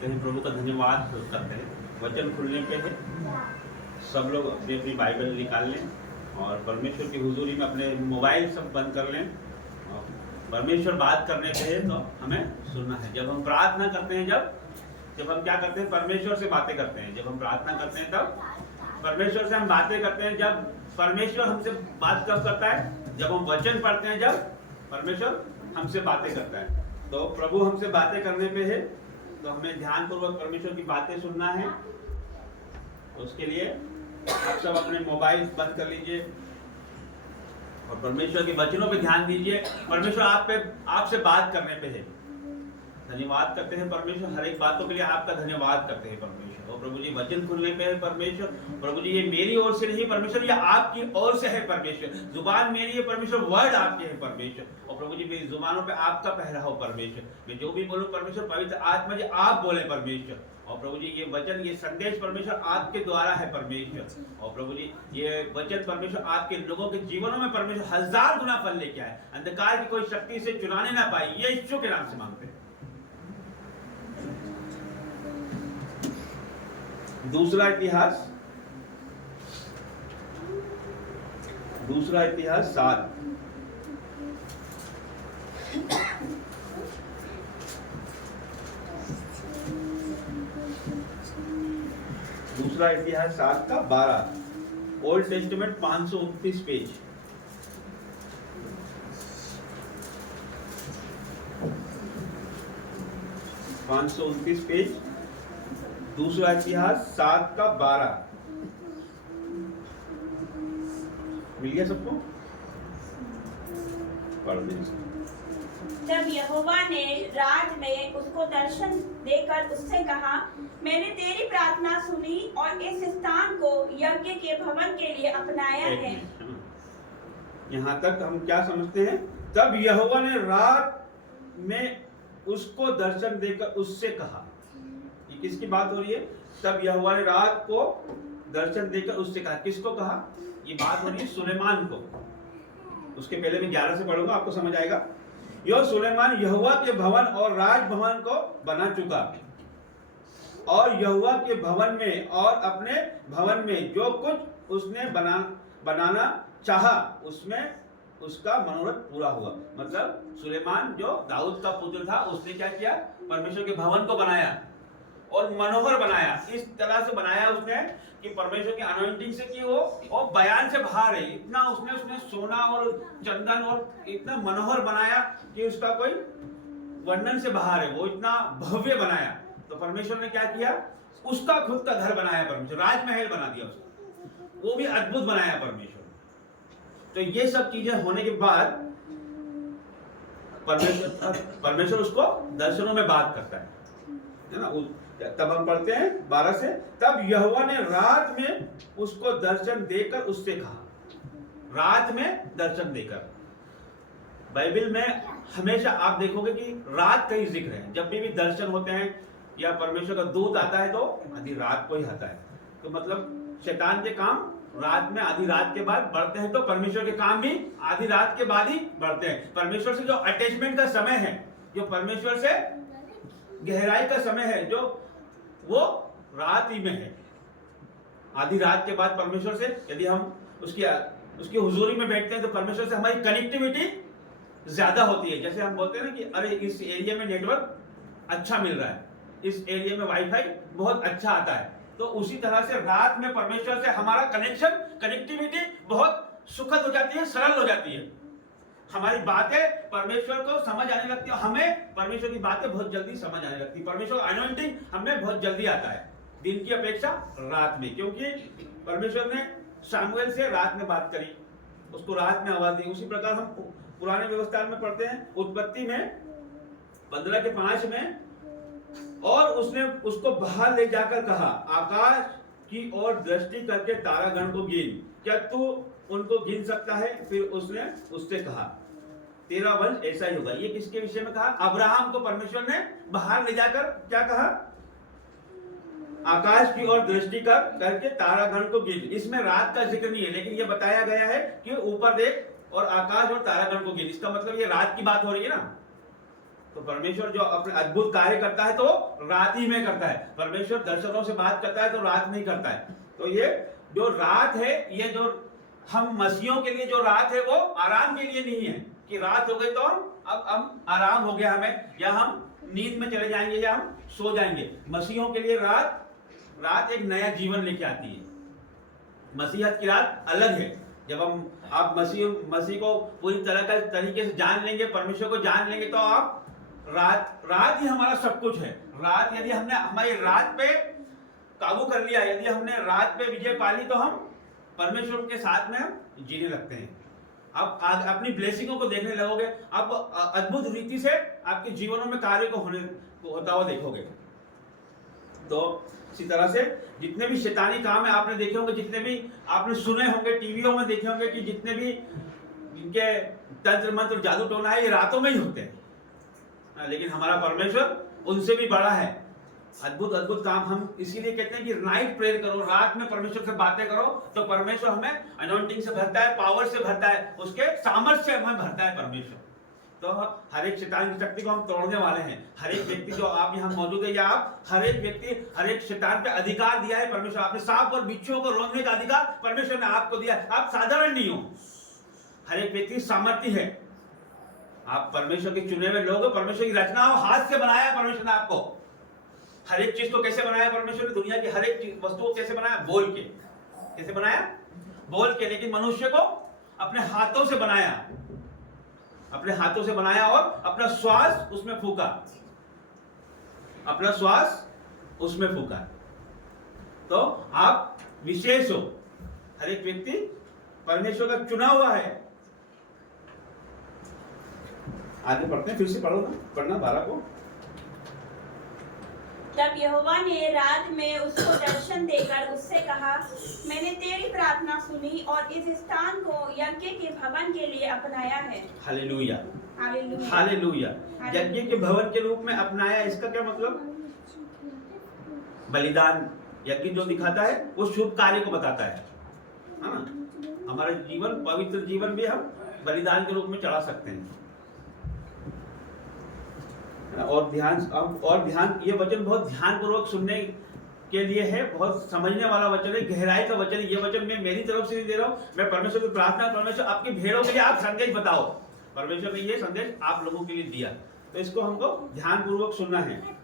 करते हैं, प्रभु का धन्यवाद करते हैं। वचन खुलने पे है, सब लोग अपनी अपनी बाइबल निकाल लें और परमेश्वर की हुजूरी में अपने मोबाइल सब बंद कर लें। और परमेश्वर बात करने पे है तो हमें सुनना है। जब हम प्रार्थना करते हैं, जब हम क्या करते हैं, परमेश्वर से बातें करते हैं। जब हम प्रार्थना करते हैं तब परमेश्वर से हम बातें करते हैं। जब परमेश्वर हमसे बात कब करता है, जब हम वचन पढ़ते हैं, जब परमेश्वर हमसे बातें करता है। तो प्रभु हमसे बातें करने पे है तो हमें ध्यानपूर्वक परमेश्वर की बातें सुनना है। उसके लिए आप सब अपने मोबाइल बंद कर लीजिए और परमेश्वर के वचनों पे ध्यान दीजिए। परमेश्वर आपसे बात करने पे है। धन्यवाद करते हैं परमेश्वर, हर एक बातों के लिए आपका धन्यवाद करते हैं परमेश्वर। और प्रभु जी वचन खुलने पे है परमेश्वर। प्रभु जी ये मेरी ओर से नहीं परमेश्वर, ये आपकी ओर से है परमेश्वर। जुबान मेरी है परमेश्वर, वर्ड आपके है परमेश्वर। और प्रभु जी मेरी जुबानों पे आपका पहरा हो परमेश्वर। मैं जो भी बोलूं परमेश्वर, पवित्र आत्मा जी आप बोले परमेश्वर। और प्रभु जी ये वचन, ये संदेश परमेश्वर आपके द्वारा है परमेश्वर। और प्रभु जी ये वचन परमेश्वर आपके लोगों के जीवनों में परमेश्वर 1000 गुना फल लेके आए। अंधकार की कोई शक्ति से चुराने ना पाए। ये यीशु के नाम से मांगते हैं। दूसरा इतिहास 7। दूसरा इतिहास 7 का 12, ओल्ड टेस्टमेंट 529 पेज। पेज, दूसरा इतिहास 7 का 12। मिल गया सबको? पढ़ दीजिए। तब यहोवा ने रात में उसको दर्शन देकर उससे कहा, मैंने तेरी प्रार्थना सुनी और इस स्थान को यज्ञ के भवन के लिए अपनाया है। यहाँ तक हम क्या समझते हैं? तब यहोवा ने रात में उसको दर्शन देकर उससे कहा। ये किसकी बात हो रही है? तब यहोवा ने रात को दर्शन देकर उससे कहा। किसको कहा? ये बात हो रही है सुलेमान को। उसके पहले मैं 11 से पढ़ूंगा, आपको समझ आएगा। यो सुलेमान यहोवा के भवन और राजभवन को बना चुका, और यहोवा के भवन में और अपने भवन में जो कुछ उसने बनाना चाहा उसमें उसका मनोरथ पूरा हुआ। मतलब सुलेमान जो दाऊद का पुत्र था, उसने क्या किया? परमेश्वर के भवन को बनाया और मनोहर बनाया। इस तरह से बनाया उसने कि परमेश्वर की अनॉइंटिंग से कि वो बयान से बाहर है। इतना उसने सोना और चंदन और इतना मनोहर बनाया कि उसका कोई वर्णन से बाहर है। वो इतना भव्य बनाया। तो परमेश्वर ने क्या किया? उसका खुद का घर बनाया परमेश्वर, राजमहल बना दिया उसको। वो भी अद्भुत बनाया परमेश्वर। तो ये सब चीजें होने के बाद परमेश्वर उसको दर्शनों में बात करता है ना। तब हम पढ़ते हैं 12 से, तब यहोवा ने रात में उसको दर्शन देकर उससे कहा। रात में दर्शन देकर। बाइबल में हमेशा आप देखोगे कि रात का ही जिक्र है। जब भी दर्शन होते हैं या परमेश्वर का दूत आता है तो आधी रात को ही आता है। तो मतलब शैतान के काम रात में आधी रात के बाद बढ़ते हैं, तो परमेश्वर के काम भी आधी रात के बाद ही बढ़ते हैं। परमेश्वर से जो अटैचमेंट का समय है, जो परमेश्वर से गहराई का समय है, जो वो रात ही में है। आधी रात के बाद परमेश्वर से यदि हम उसकी हुजूरी में बैठते हैं तो परमेश्वर से हमारी कनेक्टिविटी ज्यादा होती है। जैसे हम बोलते हैं ना कि अरे इस एरिया में नेटवर्क अच्छा मिल रहा है, इस एरिया में वाईफाई बहुत अच्छा आता है। तो उसी तरह से रात में परमेश्वर से हमारा कनेक्टिविटी बहुत सुखद हो जाती है, सरल हो जाती है। हमारी बातें परमेश्वर को समझ आने लगती है। हमें परमेश्वर की बातें बहुत जल्दी समझ आने लगती है। परमेश्वर का अनॉइंटिंग हमें बहुत जल्दी आता है दिन की अपेक्षा रात में, क्योंकि परमेश्वर ने सामुएल से रात में बात करी, उसको रात में आवाज दी। उसी प्रकार हम पुराने व्यवस्था में पढ़ते हैं, उत्पत्ति में 15:5 में, और उसने उसको बाहर ले जाकर कहा, आकाश की ओर दृष्टि करके तारागण को गिन, क्या तू उनको गिन सकता है? फिर उसने उससे कहा, तेरा वंश ऐसा ही होगा। ये किसके विषय में कहा? अब्राहम को परमेश्वर ने बाहर ले जाकर क्या कहा? आकाश की ओर दृष्टि करके तारागण को गिन। इसमें रात का जिक्र नहीं है, लेकिन ये बताया गया है कि ऊपर देख और आकाश और तारागण को गिन। इसका मतलब ये रात की बात हो रही है ना। तो परमेश्वर जो अपने अद्भुत कार्य करता है तो रात ही में करता है। परमेश्वर दर्शनों से बात करता है तो रात में ही करता है। तो ये जो रात है, ये जो हम मसीहों के लिए जो रात है वो आराम के लिए नहीं है कि रात हो गई तो हम आराम हो गया हमें, या हम नींद में चले जाएंगे या हम सो जाएंगे। मसीहों के लिए रात एक नया जीवन लेके आती है। मसीहत की रात अलग है। जब आप मसीह को पूरी तरीके से जान लेंगे, परमेश्वर को जान लेंगे, तो आप रात ही हमारा सब कुछ है। रात यदि हमने हमारी रात पे काबू कर लिया, यदि हमने रात पे विजय पा ली, तो हम परमेश्वर के साथ में हम जीने लगते हैं। आप अपनी ब्लेसिंगों को देखने लगोगे, आप अद्भुत रीति से आपके जीवनों में कार्य को होता हुआ देखोगे। तो इसी तरह से जितने भी शैतानी काम है आपने देखे होंगे, जितने भी आपने सुने होंगे, टीवियों में देखे होंगे कि जितने भी इनके तंत्र मंत्र जादू टोना है, ये रातों में ही होते हैं। लेकिन हमारा परमेश्वर उनसे भी बड़ा है। अद्भुत काम हम इसीलिए कहते हैं कि नाइट प्रेयर करो, रात में परमेश्वर से बातें करो, तो परमेश्वर हमें अनॉइंटिंग से भरता है, पावर से भरता है, उसके सामर्थ्य से हमें भरता है परमेश्वर। तो हर एक शैतान की शक्ति को हम तोड़ने वाले हैं। हर एक व्यक्ति जो आप यहाँ मौजूद है, या आप हर एक व्यक्ति, हर एक शैतान पे अधिकार दिया है परमेश्वर। आपने सांप और बिच्छुओं को रोकने का अधिकार परमेश्वर ने आपको दिया है। आप साधारण नहीं हो, हर एक व्यक्ति सामर्थ्य है। आप परमेश्वर के चुने हुए लोग हो। परमेश्वर की रचना हो, हाथ से बनाया है परमेश्वर ने आपको। हर एक चीज को कैसे बनाया परमेश्वर ने? दुनिया की हर एक वस्तु को कैसे बनाया? बोल के। कैसे बनाया? बोल के। लेकिन मनुष्य को अपने हाथों से बनाया, अपने हाथों से बनाया और अपना श्वास उसमें फूका, अपना श्वास उसमें फूका। तो आप विशेष हो, हर एक व्यक्ति परमेश्वर का चुना हुआ है। आगे पढ़ते हैं, फिर से पढ़ो ना, पढ़ना 12 को। तब यहोवा ने रात में उसको दर्शन देकर उससे कहा, मैंने तेरी प्रार्थना सुनी और इस स्थान को यज्ञ के भवन के लिए अपनाया है। Hallelujah, hallelujah, hallelujah. यज्ञ के भवन के रूप में अपनाया, इसका क्या मतलब? बलिदान। यज्ञ जो दिखाता है वो शुभ कार्य को बताता है ना। हमारा जीवन, पवित्र जीवन भी हम बलिदान के रूप में चढ़ा सकते हैं। और ध्यान, ये वचन बहुत ध्यान पूर्वक सुनने के लिए है, बहुत समझने वाला वचन है, गहराई का वचन है। ये वचन मैं मेरी तरफ से नहीं दे रहा हूँ, मैं परमेश्वर की प्रार्थना, परमेश्वर आपकी भेड़ों के लिए आप संदेश बताओ। परमेश्वर ने ये संदेश आप लोगों के लिए दिया, तो इसको हमको ध्यान पूर्वक सुनना है।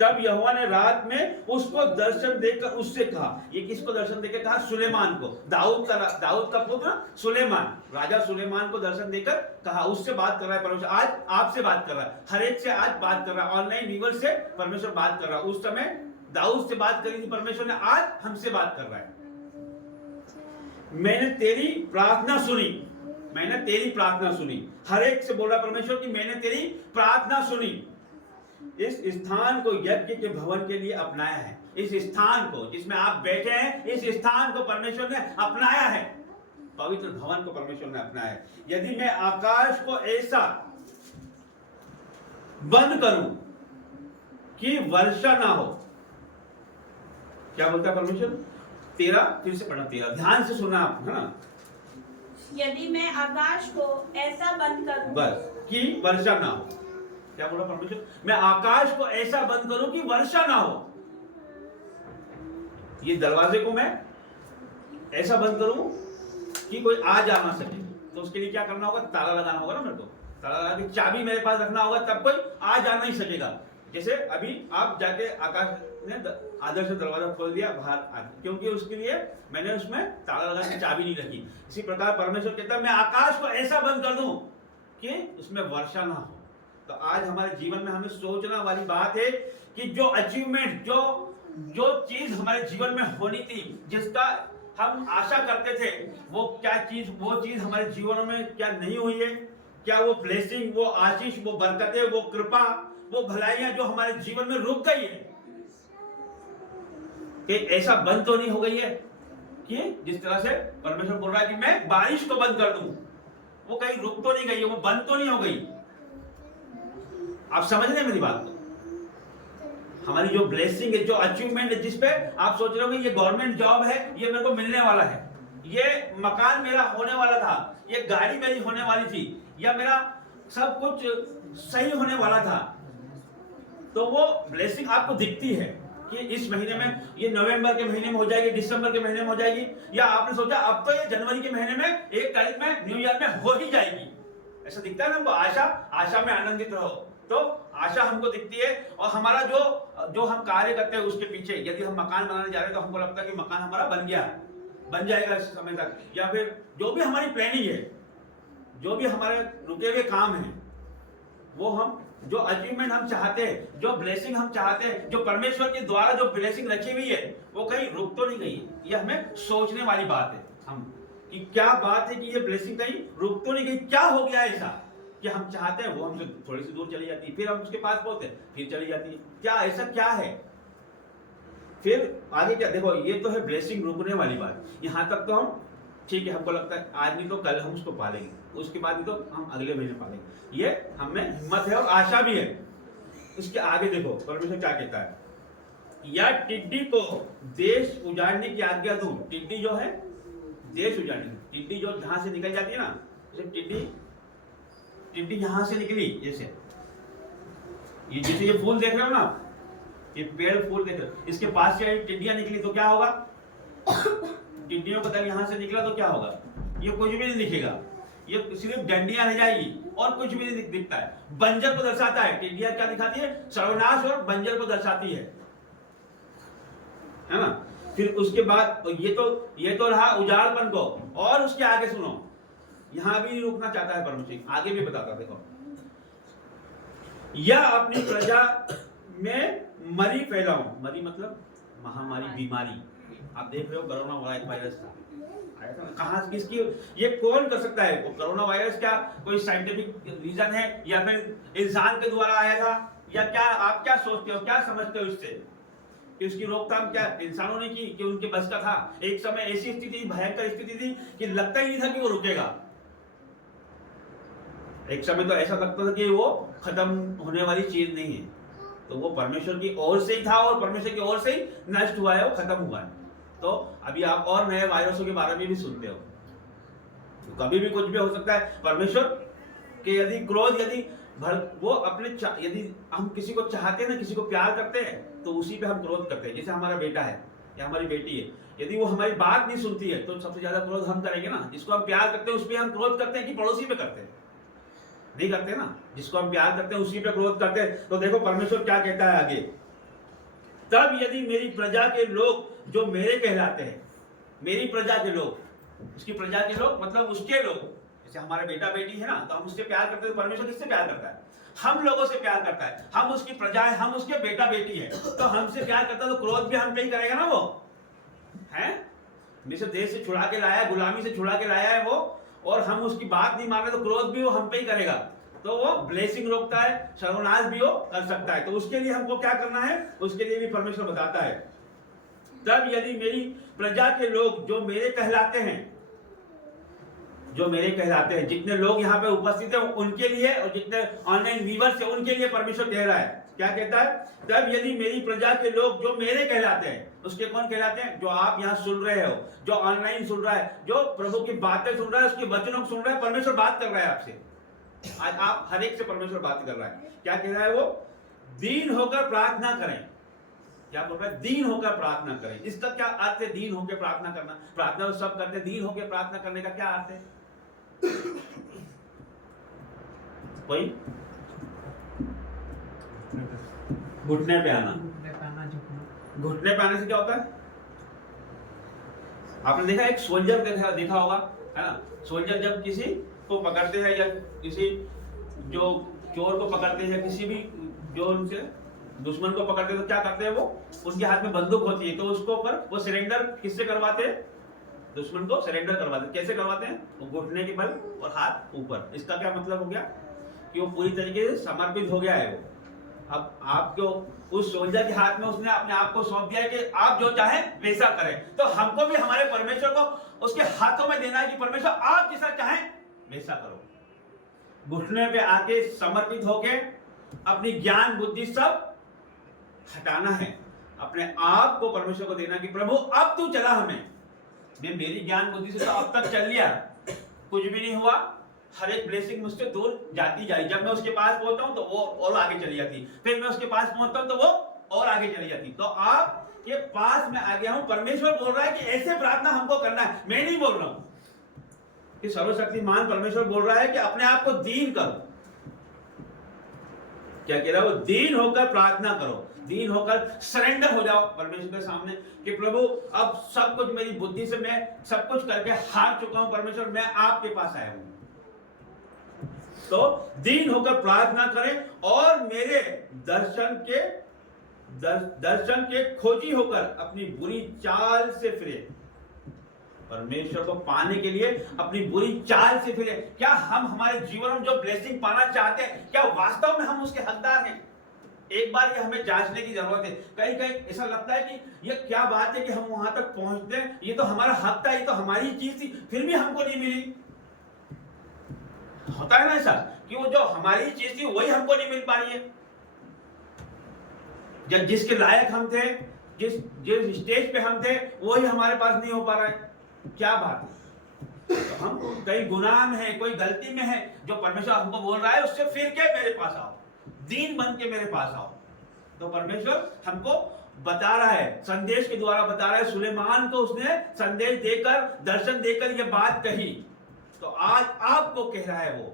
तब यहोवा ने रात में उसको दर्शन देकर उससे कहा, ये किसको दर्शन देकर कहा? सुलेमान को। दाऊद का पुत्र सुलेमान, राजा सुलेमान को दर्शन देकर कहा। उससे बात कर रहा है परमेश्वर। आज आपसे बात कर रहा है, हर एक से आज बात कर रहा है। ऑनलाइन व्यूअर से परमेश्वर बात कर रहा है। उस समय दाऊद से बात करी थी परमेश्वर ने, आज हमसे बात कर रहा है। मैंने तेरी प्रार्थना सुनी, मैंने तेरी प्रार्थना सुनी। हर एक से बोल रहा परमेश्वर कि मैंने तेरी प्रार्थना सुनी। इस स्थान को यज्ञ के भवन के लिए अपनाया है। इस स्थान को जिसमें आप बैठे हैं, इस स्थान को परमेश्वर ने अपनाया है। पवित्र भवन को परमेश्वर ने अपनाया है। यदि मैं आकाश को ऐसा बंद करूं कि वर्षा ना हो, क्या बोलता है परमेश्वर? 13, फिर से पढ़ना, 13 ध्यान से सुनना आप, है ना। यदि मैं आकाश को ऐसा बंद करूं, बस, कि वर्षा ना हो। क्या बोला परमेश्वर? मैं आकाश को ऐसा बंद करूं कि वर्षा ना हो। ये दरवाजे को मैं ऐसा बंद करूं कि कोई आ जा ना सके। तो उसके लिए क्या करना होगा? ताला लगाना होगा ना मेरे को। ताला लगा के चाबी मेरे पास रखना होगा, तब कोई आ जा नहीं सकेगा। जैसे अभी आप जाके आकाश ने आदर से दरवाजा खोल दिया, बाहर आ, क्योंकि उसके लिए मैंने उसमें ताला लगा के चाबी नहीं रखी। इसी प्रकार परमेश्वर कहता है मैं आकाश को ऐसा बंद कर दूं कि उसमें वर्षा ना हो। तो आज हमारे जीवन में हमें सोचना वाली बात है कि जो अचीवमेंट, जो चीज हमारे जीवन में होनी थी, जिसका हम आशा करते थे, वो चीज हमारे जीवनों में क्या नहीं हुई है? क्या वो ब्लेसिंग, वो आशीष, वो बरकतें, वो कृपा, वो भलाइयां जो हमारे जीवन में रुक गई है, कि ऐसा बंद तो नहीं हो गई है कि जिस तरह से परमेश्वर बोल रहा है कि मैं बारिश को बंद कर दूं, वो कहीं रुक तो नहीं गई है, वो बंद तो नहीं हो गई। आप समझ रहे हैं मेरी बात को? हमारी जो ब्लेसिंग है, जो अचीवमेंट है, जिसपे आप सोच रहे हो कि ये गवर्नमेंट जॉब है, ये मेरे को मिलने वाला है, ये मकान मेरा होने वाला था, ये गाड़ी मेरी होने वाली थी, या मेरा सब कुछ सही होने वाला था, तो वो ब्लेसिंग आपको दिखती है कि इस महीने में, ये नवंबर के महीने में हो जाएगी, दिसंबर के महीने में हो जाएगी, या आपने सोचा अब तो ये जनवरी के महीने में 1 तारीख में न्यू ईयर में हो ही जाएगी। ऐसा दिखता है ना हमको, आशा में आनंदित रहो। तो आशा हमको दिखती है, और हमारा जो हम कार्य करते हैं उसके पीछे, यदि हम मकान बनाने जा रहे हैं तो हमको लगता है कि मकान हमारा बन जाएगा इस समय तक, या फिर जो भी हमारी प्लानिंग है, जो भी हमारे रुके हुए काम है, वो हम जो अचीवमेंट हम चाहते हैं, जो ब्लेसिंग हम चाहते हैं, जो परमेश्वर के द्वारा जो ब्लेसिंग रखी हुई है, वो कहीं रुक तो नहीं गई। ये हमें सोचने वाली बात है हम, कि क्या बात है कि ये ब्लेसिंग कहीं रुक तो नहीं गई, क्या हो गया ऐसा कि हम चाहते हैं वो हमसे थोड़ी सी दूर चली जाती है, फिर हम उसके पास पहुंचते हैं फिर चली जाती है, क्या ऐसा क्या है, फिर आगे क्या। देखो ये तो है ब्लेसिंग रुकने वाली बात, यहां तक तो हम ठीक है, हमको लगता है आज नहीं तो कल हम उसको पालेंगे, उसके बाद नहीं तो हम अगले महीने पालेंगे, ये हमें हिम्मत है और आशा भी है। इसके आगे देखो परमेश्वर क्या कहता है, या टिड्डी को देश उजाड़ने की आज्ञा दूं। टिड्डी जो है देश उजाड़ने, टिड्डी जो जहां से निकल जाती है ना, जैसे टिड्डी यहां से निकली, जैसे ये फूल देख रहे हो ना, ये पेड़ फूल देख रहे हो, इसके पास से टिड्डियां निकली तो क्या होगा, टिड्डियों का दल यहां से निकला तो क्या होगा, ये कुछ भी नहीं दिखेगा, ये सिर्फ डंडियां रह जाएगी और कुछ भी नहीं दिखता है। बंजर को दर्शाता है, टिड्डियां क्या दिखाती है, सर्वनाश और बंजर को दर्शाती है ना। फिर उसके बाद ये तो रहा उजाड़पन को, और उसके आगे सुनो, यहां भी रुकना चाहता है परमेश्वर, आगे भी बताता, देखो, या अपनी प्रजा में मरी फैलाऊं। मरी मतलब महामारी, बीमारी, आप देख रहे हो कोरोना वायरस था, आया था ना, कहां से, किसकी, ये कौन कर सकता है कोरोना वायरस, क्या कोई साइंटिफिक रीजन है, या फिर इंसान के द्वारा आया था, या क्या, आप क्या सोचते हो, क्या समझते हो इससे कि उसकी रोकथाम क्या इंसानों ने की, कि उनके बस का था। एक समय ऐसी स्थिति, भयंकर स्थिति थी कि लगता ही नहीं था कि वो रुकेगा, एक समय तो ऐसा लगता था कि वो खत्म होने वाली चीज नहीं है, तो वो परमेश्वर की ओर से ही था और परमेश्वर की ओर से ही नष्ट हुआ है, वो खत्म हुआ है। तो अभी आप और नए वायरसों के बारे में भी सुनते हो, तो कभी भी कुछ भी हो सकता है। परमेश्वर के यदि क्रोध, यदि वो अपने यदि हम किसी को चाहते हैं ना, किसी को प्यार करते हैं, तो उसी पे हम क्रोध करते हैं। जैसे हमारा बेटा है या हमारी बेटी है, यदि वो हमारी बात नहीं सुनती है तो सबसे ज्यादा क्रोध हम करेंगे ना। जिसको हम प्यार करते हैं उस पर हम क्रोध करते हैं कि पड़ोसी पे करते हैं, नहीं करते ना। जिसको हम प्यार करते हैं उसी पे क्रोध करते हैं। तो देखो परमेश्वर क्या कहता है आगे, तब यदि मेरी प्रजा के लोग जो मेरे कहलाते हैं, मेरी प्रजा के लोग, उसकी प्रजा के लोग मतलब उसके लोग, जैसे हमारा बेटा बेटी है ना, तो हम उससे प्यार करते हैं। परमेश्वर किससे प्यार करता है, हम लोगों से प्यार करता है, हम उसकी प्रजा है, हम उसके बेटा बेटी है, तो हमसे प्यार करता है, तो क्रोध भी हम पे ही करेगा ना। वो है मिस्र देश से छुड़ा के लाया, गुलामी से छुड़ा के लाया है वो, और हम उसकी बात नहीं मान रहे, तो क्रोध भी वो हम पे ही करेगा। तो वो ब्लेसिंग रोकता है, सर्वनाश भी वो कर सकता है। तो उसके लिए हमको क्या करना है, उसके लिए भी परमेश्वर बताता है, तब यदि मेरी प्रजा के लोग जो मेरे कहलाते हैं, जो मेरे कहलाते हैं, जितने लोग यहाँ पे उपस्थित हैं उनके लिए, और जितने ऑनलाइन व्यूअर्स हैं उनके लिए परमेश्वर कह रहा है, क्या कहता है, तब यदि मेरी प्रजा के लोग जो मेरे कहलाते हैं, उसके कौन कहलाते हैं, जो आप यहाँ सुन रहे हो, जो ऑनलाइन सुन रहा है, जो प्रभु की बातें सुन रहा है, उसके वचनों को सुन रहा है। परमेश्वर बात कर रहा है आपसे, आज आप हर एक से परमेश्वर बात कर रहा है। क्या कह रहा है वो, दीन होकर प्रार्थना करें। क्या बोल रहा है, दीन होकर प्रार्थना करें। इसका क्या अर्थ है, दीन होकर प्रार्थना करना। प्रार्थना तो सब करते, दीन होकर प्रार्थना करने का क्या अर्थ है, कोई घुटने पे आना, घुटने पे आने से क्या होता है, आपने देखा एक सोल्जर देखा होगा, है ना। सोल्जर जब किसी को पकड़ते हैं, या किसी जो चोर को पकड़ते हैं, किसी भी जो उनसे दुश्मन को पकड़ते हैं, तो क्या करते हैं, वो उनके हाथ में बंदूक होती है, तो उसको ऊपर वो सरेंडर किससे करवाते हैं, दुश्मन को सरेंडर करवाते हैं। कैसे करवाते हैं, वो घुटने के बल और हाथ ऊपर। इसका क्या मतलब हो गया कि वो पूरी तरीके से समर्पित हो गया है। वो अब आपको उस सोल्जर के हाथ में उसने अपने आप को सौंप दिया है कि आप जो चाहें वैसा करें। तो हमको भी हमारे परमेश्वर को उसके हाथों में देना है कि परमेश्वर आप जैसा चाहें वैसा करो। घुटने पे आके समर्पित होके अपनी ज्ञान बुद्धि सब हटाना है, अपने आप को परमेश्वर को देना कि प्रभु अब तू चला हमें, मैं मेरी ज्ञान बुद्धि से तो अब तक चल लिया, कुछ भी नहीं हुआ, हर एक ब्लेसिंग मुझसे दूर जाती जाए। जब मैं उसके पास पहुंचता हूं तो वो और आगे चली जाती, फिर मैं उसके पास पहुंचता हूं तो वो और आगे चली जाती। तो आप के पास मैं आ गया हूं। परमेश्वर बोल रहा है कि ऐसे प्रार्थना हमको करना है, मैं नहीं बोल रहा हूं। कि सर्वशक्तिमान परमेश्वर बोल रहा है कि अपने आप को दीन करो। क्या कह रहा है वो? दीन होकर प्रार्थना करो, दीन होकर सरेंडर हो जाओ परमेश्वर के सामने कि प्रभु अब सब कुछ मेरी बुद्धि से मैं सब कुछ करके हार चुका हूं, परमेश्वर मैं आपके पास आया हूं। तो दीन होकर प्रार्थना करें और मेरे दर्शन के खोजी होकर अपनी बुरी चाल से फिरे। परमेश्वर को पाने के लिए अपनी बुरी चाल से फिरे। क्या हम हमारे जीवन में जो ब्लेसिंग पाना चाहते हैं, क्या वास्तव में हम उसके हकदार हैं? एक बार ये हमें जांचने की जरूरत है। कहीं कहीं ऐसा लगता है कि ये क्या बात है कि हम वहां तक पहुंचते हैं, ये तो हमारा हक था, ये तो हमारी चीज थी, फिर भी हमको नहीं मिली। होता है ना ऐसा कि वो जो हमारी चीज थी वही हमको नहीं मिल पा रही है। जब जिसके लायक हम थे, जिस स्टेज पे हम थे, वही हमारे पास नहीं हो पा रहा है। क्या बात है? तो हम कई गुनाह में है, कोई गलती में है, जो परमेश्वर हमको बोल रहा है उससे फिर के मेरे पास आओ, दीन बन के मेरे पास आओ। तो परमेश्वर हमको बता रहा है, संदेश के द्वारा बता रहा है। सुलेमान को उसने संदेश देकर, दर्शन देकर ये बात कही। तो आज आपको कह रहा है वो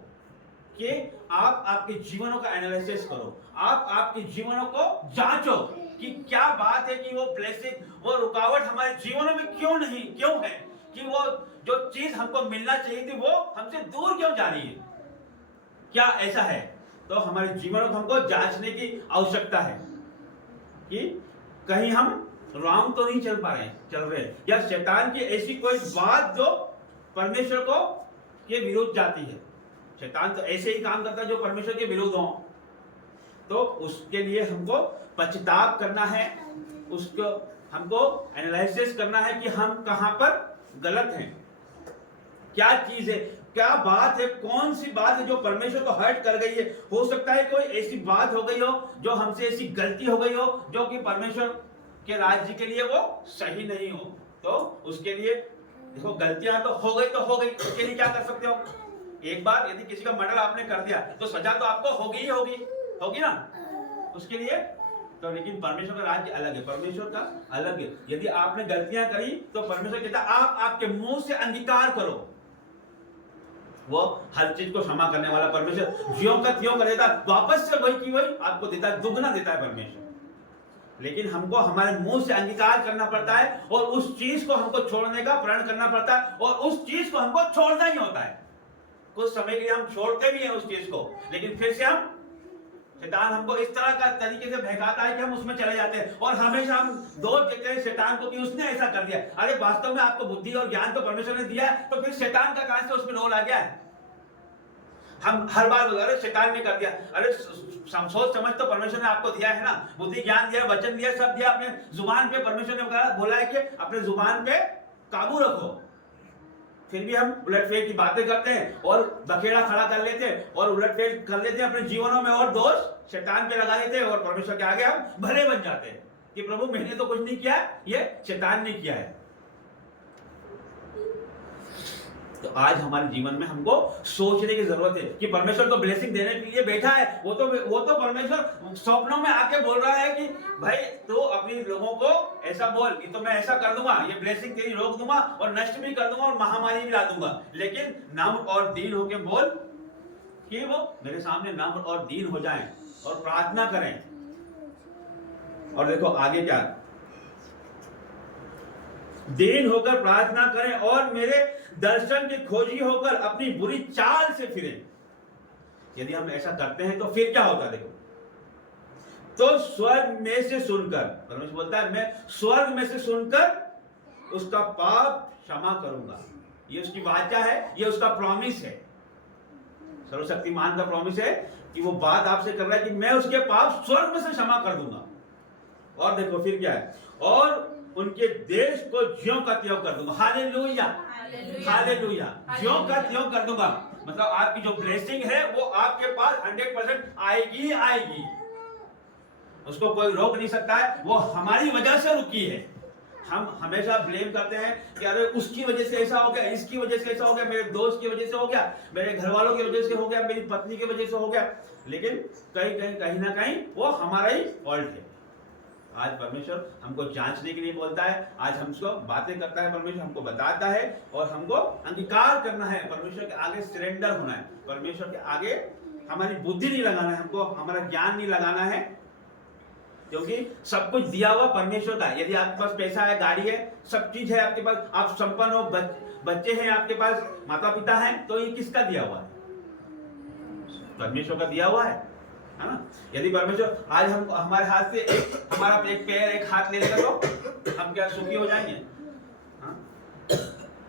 कि आप आपके जीवनों का एनालिसिस करो, आप आपके जीवनों को जांचो कि क्या बात है कि वो ब्लेसिंग, वो रुकावट हमारे जीवनों में क्यों है, कि वो जो चीज हमको मिलना चाहिए थी वो हमसे दूर क्यों जा रही है। क्या ऐसा है? तो हमारे जीवनों को हमको जांचने की आवश्यकता है कि कहीं हम रॉन्ग तो नहीं चल रहे, या शैतान की ऐसी कोई बात जो परमेश्वर को के विरुद्ध जाती है। शैतान तो ऐसे ही काम करता है जो परमेश्वर के विरुद्ध हो। तो उसके लिए हमको पश्चाताप करना है, उसको हमको एनालिसिस करना है कि हम कहां पर गलत हैं, क्या चीज है, क्या बात है, कौन सी बात है जो परमेश्वर को हर्ट कर गई है। हो सकता है कोई ऐसी बात हो गई हो, जो हमसे ऐसी गलती हो गई हो जो कि परमेश्वर के राज्य के लिए वो सही नहीं हो। तो उसके लिए देखो, गलतियां तो हो गई, उसके लिए क्या कर सकते हो? एक बार यदि किसी का मर्डर आपने कर दिया तो सजा तो आपको होगी ना उसके लिए। तो लेकिन परमेश्वर का राज्य अलग है, परमेश्वर का अलग है। यदि आपने गलतियां करी तो परमेश्वर कहता है आप आपके मुंह से अंगीकार करो। वो हर चीज को क्षमा करने वाला परमेश्वर ज्यों का त्यों कर देता, वापस से वही की वही आपको देता है, दुगना देता है परमेश्वर। लेकिन हमको हमारे मुंह से अंगीकार करना पड़ता है और उस चीज को हमको छोड़ने का प्रण करना पड़ता है, और उस चीज को हमको छोड़ना ही होता है। कुछ समय के लिए हम छोड़ते भी हैं उस चीज को, लेकिन फिर से हम, शैतान हमको इस तरह का तरीके से बहकाता है कि हम उसमें चले जाते हैं और हमेशा हम दोष देते हैं शैतान को कि उसने ऐसा कर दिया। अरे वास्तव में आपको बुद्धि और ज्ञान तो परमेश्वर ने दिया है, तो फिर शैतान का कहां से उसमें रोल आ गया है? हम हर बार बोलते अरे शैतान ने कर दिया। अरे सोच समझ तो परमेश्वर ने आपको दिया है ना, बुद्धि ज्ञान दिया, वचन दिया, सब दिया। अपने जुबान पे परमेश्वर ने बोला है कि अपने जुबान पे काबू रखो। फिर भी हम उलटफेर की बातें करते हैं और बखेड़ा खड़ा कर लेते हैं और उलटफेर कर लेते हैं अपने जीवनों में, और दोष शैतान पे लगा देते हैं और परमेश्वर के आगे हम भले बन जाते हैं कि प्रभु मैंने तो कुछ नहीं किया, ये शैतान ने किया है। तो आज हमारे जीवन में हमको सोचने की जरूरत है कि परमेश्वर तो ब्लेसिंग देने के लिए बैठा है। वो तो परमेश्वर स्वप्नों में आके बोल रहा है कि भाई तो अपने लोगों को ऐसा बोल कि तो मैं ऐसा कर दूंगा, ये ब्लेसिंग तेरी रोक दूंगा और नष्ट भी कर दूंगा और महामारी भी ला दूंगा। लेकिन नम्र और दीन होके बोल कि वो मेरे सामने नम्र और दीन हो जाएं और प्रार्थना करें। और देखो आगे क्या, दीन होकर प्रार्थना करें और मेरे दर्शन के खोजी होकर अपनी बुरी चाल से फिरें। यदि हम ऐसा करते हैं तो फिर क्या होता है? देखो, तो स्वर्ग में से सुनकर, परमेश्वर बोलता है मैं स्वर्ग में से सुनकर उसका पाप क्षमा करूंगा। ये उसकी वाचा है, ये उसका प्रॉमिस है। सर्वशक्तिमान का प्रॉमिस है कि वो बात आपसे कर रहा है कि मैं उसके पाप स्वर्ग में से क्षमा कर दूंगा। और देखो फिर क्या है, और उनके देश को ज्यों का त्यों कर दूंगा। हालेलुया, हालेलुया, ज्यों का त्यों कर दूंगा। मतलब आपकी जो ब्लेसिंग है वो आपके पास 100% आएगी आएगी, उसको कोई रोक नहीं सकता है। वो हमारी वजह से रुकी है, हम हमेशा ब्लेम करते हैं कि अरे उसकी वजह से ऐसा हो गया, इसकी वजह से ऐसा हो गया, मेरे दोस्त की वजह से हो गया, मेरे घर वालों की वजह से हो गया, मेरी पत्नी की वजह से हो गया। लेकिन कहीं ना कहीं वो हमारा ही फॉल्ट है। आज परमेश्वर हमको जांचने के लिए बोलता है, आज हमको बातें करता है, परमेश्वर हमको बताता है और हमको अंगीकार करना है, परमेश्वर के आगे सरेंडर होना है, परमेश्वर के आगे हमारी बुद्धि नहीं लगाना है, हमको हमारा ज्ञान नहीं लगाना है, क्योंकि सब कुछ दिया हुआ परमेश्वर का है। यदि आपके पास पैसा है, गाड़ी है, सब चीज है आपके पास, आप संपन्न हो, बच्चे हैं आपके पास, माता पिता हैं, तो ये किसका दिया हुआ है? परमेश्वर का दिया हुआ है ना। यदि परमेश्वर आज हम हमारे हाथ से हमारा एक पैर एक हाथ ले लेगा तो हम क्या सुखी हो जाएंगे?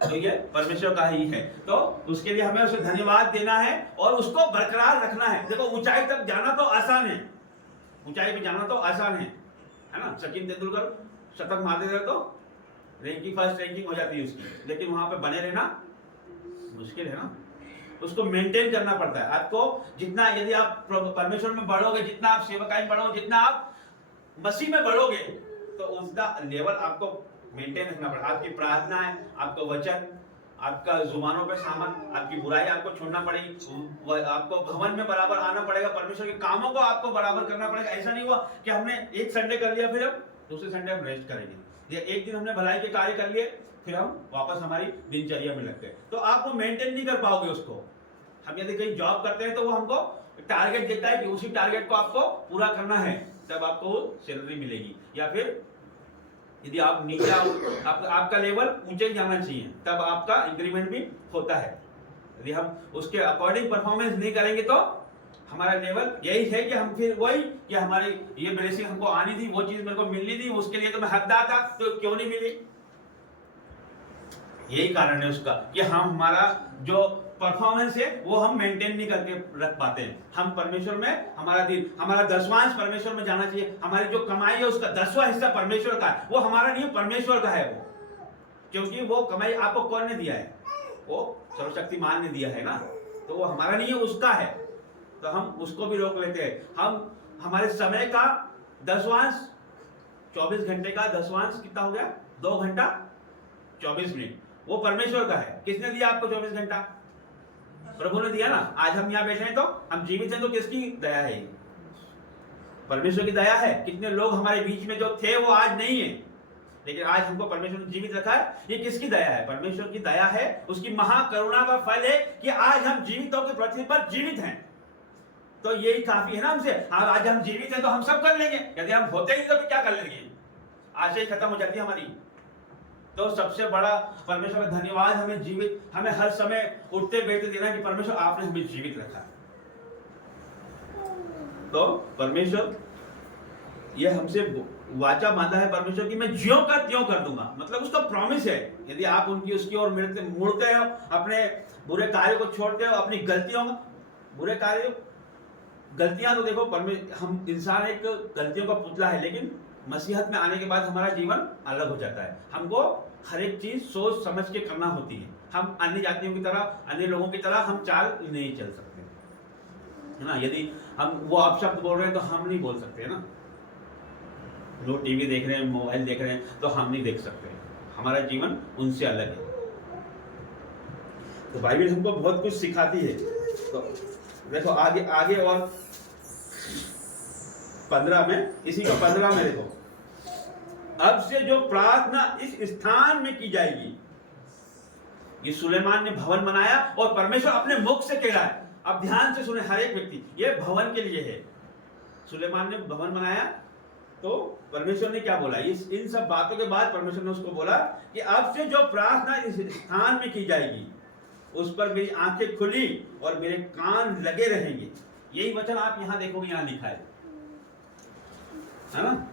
तो ये परमेश्वर का ही है, तो उसके लिए हमें उसे धन्यवाद देना है और उसको बरकरार रखना है। देखो ऊंचाई तक जाना तो आसान है, ऊंचाई पे जाना तो आसान है ना। सचिन तेंदुलकर शतक मार देते तो फर्स्ट रैंकिंग हो जाती है उसकी, लेकिन वहां पे बने रहना मुश्किल है ना। उसको मेंटेन करना पड़ता है आपको। जितना यदि आप परमेश्वर में बढ़ोगे, जितना आप सेवकाई में बढ़ोगे, जितना आप मसीह में बढ़ोगे, तो उसका लेवल आपको मेंटेन रखना पड़ेगा। आपकी प्रार्थना है, आपका वचन, आपका जुबानों पे सामान, आपकी बुराई आपको छोड़ना पड़ेगी, आपको भवन में बराबर आना पड़ेगा, परमेश्वर के कामों को आपको बराबर करना पड़ेगा। ऐसा नहीं हुआ कि हमने एक संडे कर लिया फिर हम दूसरे संडे हम रेस्ट करेंगे, या एक दिन हमने भलाई के कार्य कर लिए फिर हम वापस हमारी दिनचर्या में लग गए, तो आप वो मेंटेन नहीं कर पाओगे उसको। हम यदि कहीं जॉब करते हैं तो वो हमको टारगेट देता है कि उसी टारगेट को आपको पूरा करना है, तब आपको सैलरी मिलेगी। या फिर यदि आप नीचे आपका लेवल ऊंचे जाना चाहिए, तब आपका इंक्रीमेंट भी होता है। यदि हम उसके अकॉर्डिंग परफॉर्मेंस नहीं करेंगे तो हमारा लेवल यही है कि हम फिर वही कि हमारी ये ब्लेसिंग हमको आनी थी, वो चीज मेरे को मिलनी थी, उसके लिए तो मैं हकदार था, तो क्यों नहीं मिली? यही कारण है उसका कि हम हमारा जो परफॉर्मेंस है वो हम मेंटेन नहीं करके रख पाते हैं। हम परमेश्वर में हमारा दसवांश परमेश्वर में जाना चाहिए। हमारी जो कमाई है उसका 10वां हिस्सा परमेश्वर का है, वो हमारा नहीं, परमेश्वर का है वो। क्योंकि वो कमाई आपको कौन ने दिया है? वो सर्वशक्तिमान ने दिया है ना, तो वो हमारा नहीं है, उसका है। तो हम उसको भी रोक लेते हैं। हम हमारे समय का 10वांश, 24 घंटे का 10वांश कितना हो गया? 2 घंटा 24 मिनट, वो परमेश्वर का है। किसने दिया आपको 24 घंटा? प्रभु ने दिया ना। आज हम यहाँ बैठे हैं तो हम जीवित हैं, तो किसकी दया है? परमेश्वर की दया है। कितने लोग हमारे बीच में जो थे वो आज नहीं है, लेकिन आज हमको परमेश्वर ने जीवित रखा है। ये किसकी दया है? परमेश्वर की दया है, उसकी महाकरुणा का फल है कि आज हम जीवित होकर पृथ्वी पर जीवित हैं। तो यही काफी है ना हमसे। आज हम जीवित हैं तो हम सब कर लेंगे, यदि हम होते ही तो क्या कर लेंगे? आशा ही खत्म हो जाती है हमारी। तो सबसे बड़ा परमेश्वर का धन्यवाद, हमें हर समय उठते बैठते देना कि परमेश्वर आपने हमें जीवित रखा। तो परमेश्वर ये हमसे वाचा बांधा है परमेश्वर की, मैं ज्यों का त्यों कर दूंगा। मतलब उसका प्रॉमिस है। यदि आप उसकी ओर मुड़ते हो, अपने बुरे कार्य को छोड़ते हो, अपनी गलतियां तो देखो, हम इंसान एक गलतियों का पुतला है, लेकिन मसीहत में आने के बाद हमारा जीवन अलग हो जाता है। हमको हर एक चीज सोच समझ के करना होती है। हम अन्य जातियों की तरह, अन्य लोगों की तरह हम चाल नहीं चल सकते, है ना। यदि हम वो अपशब्द बोल रहे हैं तो हम नहीं बोल सकते, है ना। लोग टीवी देख रहे हैं, मोबाइल देख रहे हैं, तो हम नहीं देख सकते। हमारा जीवन उनसे अलग है। तो बाइबल हमको बहुत कुछ सिखाती है। तो देखो आगे और 15 में, इसी को 15 में देखो, अब से जो प्रार्थना इस स्थान में की जाएगी। ये सुलेमान ने भवन बनाया और परमेश्वर अपने मुख से कह रहा है। अब ध्यान से सुने हर एक व्यक्ति, ये भवन के लिए है। सुलेमान ने भवन बनाया तो परमेश्वर ने क्या बोला? इन सब बातों के बाद परमेश्वर ने उसको बोला कि अब से जो प्रार्थना इस स्थान में की जाएगी, उस पर मेरी आंखें खुली और मेरे कान लगे रहेंगे। यही वचन आप यहां देखोगे, यहां लिखा है ना।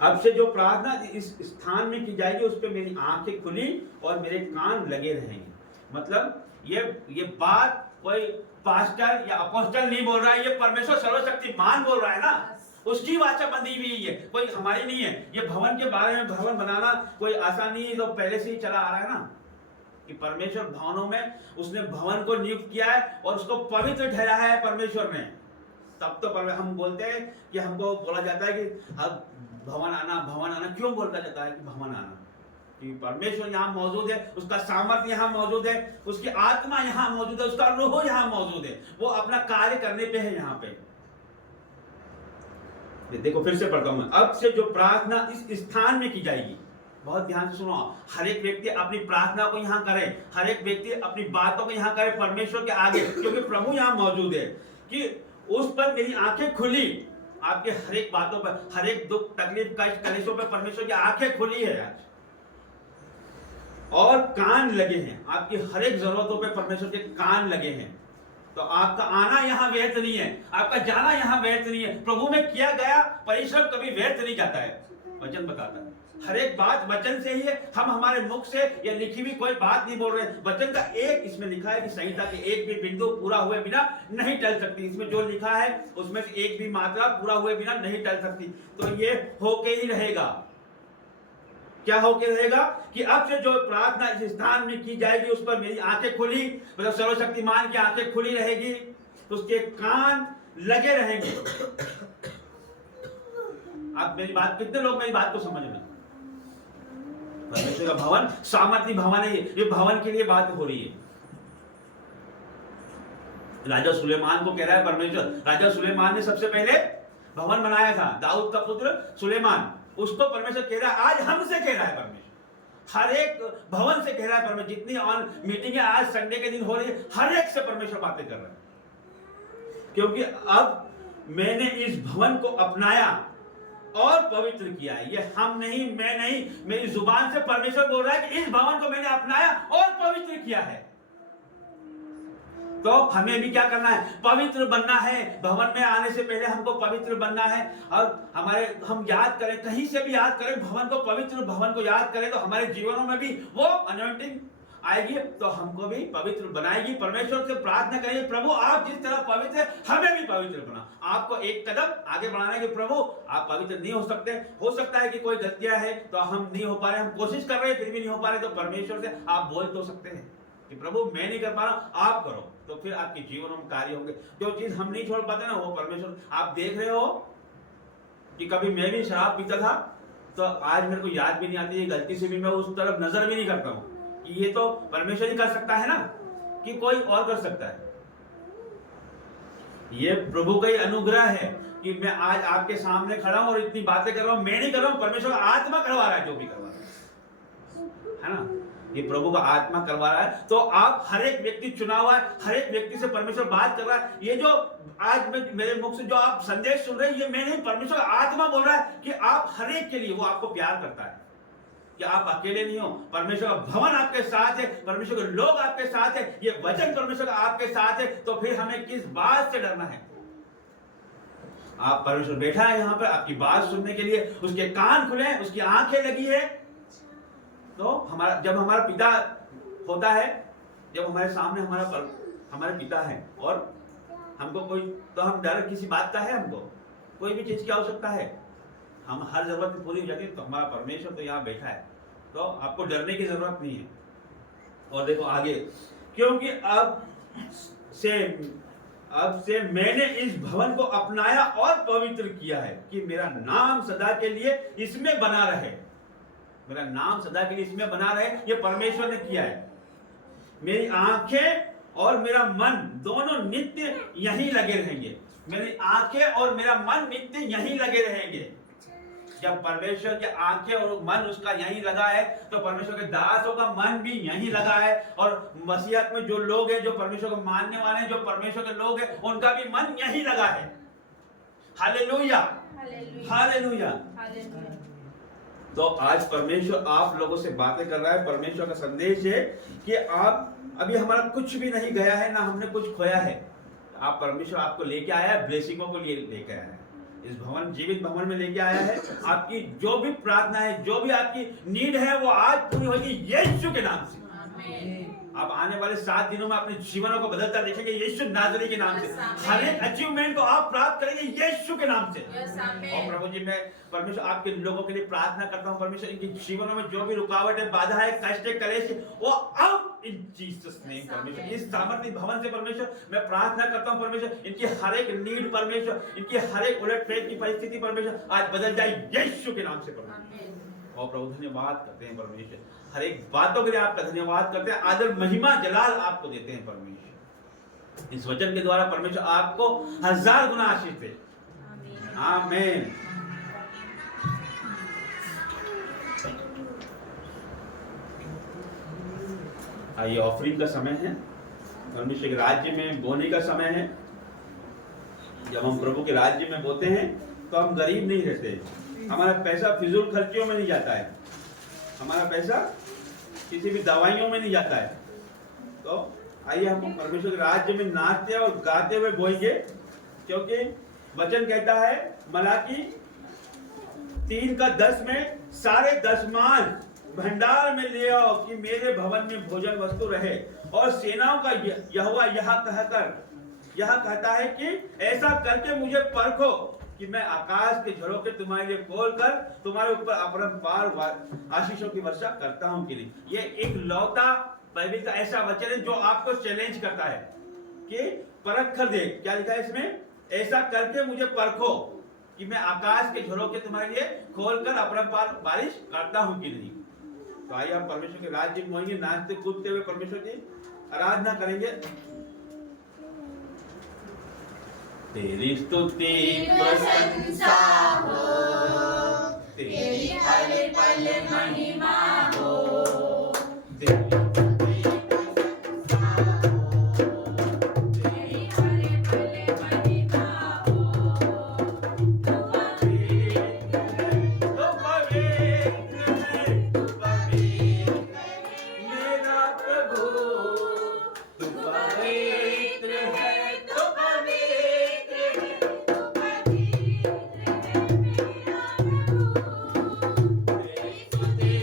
अब से जो प्रार्थना इस स्थान में की जाएगी, उस पर मेरी आंखें खुली और मेरे कान लगे रहेंगे। मतलब ये बात कोई पास्टर या अपोस्टल नहीं बोल रहा है, ये परमेश्वर सर्वशक्तिमान बोल रहा है ना। उसकी वाचा बंधी हुई है, कोई हमारी नहीं है। ये भवन के बारे में, भवन बनाना कोई आसान नहीं है, तो पहले से ही चला आ रहा है ना, कि परमेश्वर भवनों में उसने भवन को नियुक्त किया है और उसको पवित्र ठहराया है परमेश्वर ने। तब तो हम बोलते हैं कि हमको बोला जाता है कि अब भवन आना क्यों बोलता जाता है कि भवन आना? कि परमेश्वर यहाँ मौजूद है, उसका सामर्थ्य यहाँ मौजूद है, उसकी आत्मा यहाँ मौजूद है, उसका रूह यहाँ मौजूद है, वो अपना कार्य करने पे है यहाँ पे। देखो फिर से पढ़ता हूं मैं, अब से जो प्रार्थना इस स्थान में की जाएगी, बहुत ध्यान से सुनो, हर एक व्यक्ति अपनी प्रार्थना को यहाँ करे, हर एक व्यक्ति अपनी बातों को यहाँ करे परमेश्वर के आगे, क्योंकि प्रभु यहाँ मौजूद है कि उस पर मेरी आंखें खुली, आपके हर एक बातों पर, हर एक दुख तकलीफ कष्ट कलेशों पर परमेश्वर की आंखें खुली है आज, और कान लगे हैं, आपकी हर एक जरूरतों पे परमेश्वर के कान लगे हैं। तो आपका आना यहाँ व्यर्थ नहीं है, आपका जाना यहाँ व्यर्थ नहीं है। प्रभु में किया गया परिश्रम कभी व्यर्थ नहीं जाता है, वचन बताता है। हर एक बात वचन से ही है, हम हमारे मुख से या लिखी हुई कोई बात नहीं बोल रहे। वचन का एक इसमें लिखा है कि संहिता के एक भी बिंदु पूरा हुए बिना नहीं टल सकती। इसमें जो लिखा है उसमें से एक भी मात्रा पूरा हुए बिना नहीं टल सकती। तो ये होके ही रहेगा। क्या होके रहेगा कि अब से जो प्रार्थना इस स्थान में की जाएगी उस पर मेरी आंखें खुली, मतलब सर्वशक्तिमान की आंखें खुली रहेगी, तो उसके कान लगे रहेंगे। आप मेरी बात, कितने लोग मेरी बात को समझ रहे हैं? परमेश्वर का भवन सामर्थ्य भवन है, ये भवन के लिए बात हो रही है। राजा सुलेमान को कह रहा है परमेश्वर, राजा सुलेमान ने सबसे पहले भवन बनाया था, दाऊद का पुत्र सुलेमान, उसको परमेश्वर कह रहा है, आज हमसे कह रहा है परमेश्वर, हर एक भवन से कह रहा है परमेश्वर। जितनी ऑन मीटिंग है आज संडे के दिन हो रही है, हर एक से परमेश्वर बातें कर रहा है, क्योंकि अब मैंने इस भवन को अपनाया और पवित्र किया है। ये हम नहीं, मैं नहीं, मेरी जुबान से परमेश्वर बोल रहा है कि इस भवन को मैंने अपनाया और पवित्र किया है। तो हमें भी क्या करना है? पवित्र बनना है। भवन में आने से पहले हमको पवित्र बनना है। और हम याद करें, कहीं से भी याद करें भवन को, पवित्र भवन को याद करें, तो हमारे जीवनों में भी वो अनॉइंटिंग आएगी, तो हमको भी पवित्र बनाएगी। परमेश्वर से प्रार्थना करिए, प्रभु आप जिस तरह पवित्र है हमें भी पवित्र बना। आपको एक कदम आगे बढ़ाने के, प्रभु आप पवित्र नहीं हो सकते, हो सकता है कि कोई गलतियां है तो हम नहीं हो पा रहे, हम कोशिश कर रहे हैं फिर भी नहीं हो पा रहे, तो परमेश्वर से आप बोल तो सकते हैं कि प्रभु मैं नहीं कर पा रहा, आप करो, तो फिर आपके जीवन में कार्य होंगे। जो चीज हम नहीं छोड़ पाते ना, वो परमेश्वर। आप देख रहे हो कि कभी मैं भी शराब पीता था, तो आज मेरे को याद भी नहीं आती, गलती से भी मैं उस तरफ नजर भी नहीं करता हूं कि ये तो परमेश्वर ही कर सकता है ना, कि कोई और कर सकता है। ये प्रभु का ही अनुग्रह है कि मैं आज आपके सामने खड़ा हूं और इतनी बातें कर रहा हूं। मैं नहीं कर रहा हूं, परमेश्वर का आत्मा करवा रहा है, जो भी करवा रहा है ना, ये प्रभु का आत्मा करवा रहा है। तो आप हर एक व्यक्ति चुना हुआ है, हर एक व्यक्ति से परमेश्वर बात कर रहा है। ये जो आज मेरे मुख से जो आप संदेश सुन रहे हैं, ये मैं नहीं, परमेश्वर का आत्मा बोल रहा है कि आप हर एक के लिए, वो आपको प्यार करता है कि आप अकेले नहीं हो। परमेश्वर का भवन आपके साथ है, परमेश्वर के लोग आपके साथ है, ये वचन परमेश्वर का आपके साथ है। तो फिर हमें किस बात से डरना है? आप परमेश्वर बैठा है यहाँ पर आपकी बात सुनने के लिए, उसके कान खुले हैं, उसकी आंखें लगी है। तो जब हमारा पिता होता है, जब हमारे सामने हमारे पिता है और हमको कोई, तो हम डर किसी बात का है? हमको कोई भी चीज की आवश्यकता है, हम हर जरूरत पूरी हो जाती है, तो हमारा परमेश्वर तो यहाँ बैठा है, तो आपको डरने की जरूरत नहीं है। और देखो आगे, क्योंकि अब से मैंने इस भवन को अपनाया और पवित्र किया है कि मेरा नाम सदा के लिए इसमें बना रहे। मेरा नाम सदा के लिए इसमें बना रहे, ये परमेश्वर ने किया है। मेरी आंखें और मेरा मन दोनों नित्य यहीं लगे रहेंगे। मेरी आंखें और मेरा मन नित्य यहीं लगे रहेंगे। जब परमेश्वर की आंखें और मन उसका यहीं लगा है, तो परमेश्वर के दासों का मन भी यहीं लगा है। और मसीहत में जो लोग हैं, जो परमेश्वर को मानने वाले हैं, जो परमेश्वर के लोग हैं, उनका भी मन यहीं लगा है। Hallelujah, hallelujah. तो आज परमेश्वर आप लोगों से बातें कर रहा है। परमेश्वर का संदेश है कि आप, अभी हमारा कुछ भी नहीं गया है, ना हमने कुछ खोया है। आप, परमेश्वर आपको लेके आया है, ब्लेसिंगों को लेके आया है, इस भवन, जीवित भवन में लेके आया है। आपकी जो भी प्रार्थना है, जो भी आपकी नीड है, वो आज पूरी होगी यीशु के नाम से। आप आने वाले 7 दिनों में अपने जीवनों को बदलता देखेंगे यीशु नाज़री के नाम से। हर एक अचीवमेंट को आप प्राप्त करेंगे यीशु के नाम से। और प्रभु जी, मैं परमेश्वर आपके लोगों के लिए प्रार्थना करता हूँ, परमेश्वर इनके जीवनों में जो भी रुकावट है, बाधा है, कष्ट है, कलेश है, वो अब इन जीसस नेम परमेश्वर, इस सामर्थ्य भवन से परमेश्वर मैं प्रार्थना करता हूँ। परमेश्वर इनकी हर एक नीड, परमेश्वर इनकी हर एक उलट फेर की परिस्थिति परमेश्वर आज बदल जाए यीशु के नाम से। परमेश्वर और प्रभु धन्यवाद करते हैं परमेश्वर, हर एक बातों के लिए आपका धन्यवाद करते हैं, आदर महिमा जलाल आपको देते हैं परमेश्वर। इस वचन के द्वारा परमेश्वर आपको 1000 गुना आशीष दे। आमीन। आइए, ऑफरिंग का समय है, परमेश्वर के राज्य में बोने का समय है। जब हम प्रभु के राज्य में बोते हैं तो हम गरीब नहीं रहते, हमारा पैसा फिजूल खर्चियों में नहीं जाता है, हमारा पैसा किसी भी दवाइयों में नहीं जाता है। तो आइए हम परमेश्वर के राज्य में नाचते और गाते हुए बोएंगे, क्योंकि वचन कहता है मलाकी 3:10 में सारे दशमाल भंडार में ले आओ कि मेरे भवन में भोजन वस्तु रहे। और सेनाओं का यहोवा यह कहता है कि ऐसा करके मुझे परखो कि मैं आकाश के झरोखे तुम्हारे लिए खोलकर तुम्हारे ऊपर अपरंपार आशीषों की वर्षा करता हूं कि नहीं। ये एक लौता बाइबल का ऐसा वचन है जो आपको चैलेंज करता है कि परख कर दे। क्या लिखा है इसमें? ऐसा करके मुझे परखो कि मैं आकाश के झरोखे तुम्हारे लिए खोलकर अपरंपार बारिश करता हूं कि नहीं। तो आइए हम परमेश्वर के राज्य में होंगे, नाचते कूदते हुए परमेश्वर की आराधना करेंगे। तेरी स्तुति प्रशंसा हो, तेरी हर पल महिमा हो, तेरी प्रशंसा हो, तेरी हर पल महिमा हो। तू पवित्र है, तो पवित्र है, तू पवित्र है, मेरा प्रभु, तू पवित्र है, तू पवित्र है, तू पवित्र है मेरा प्रभु। तेरी स्तुति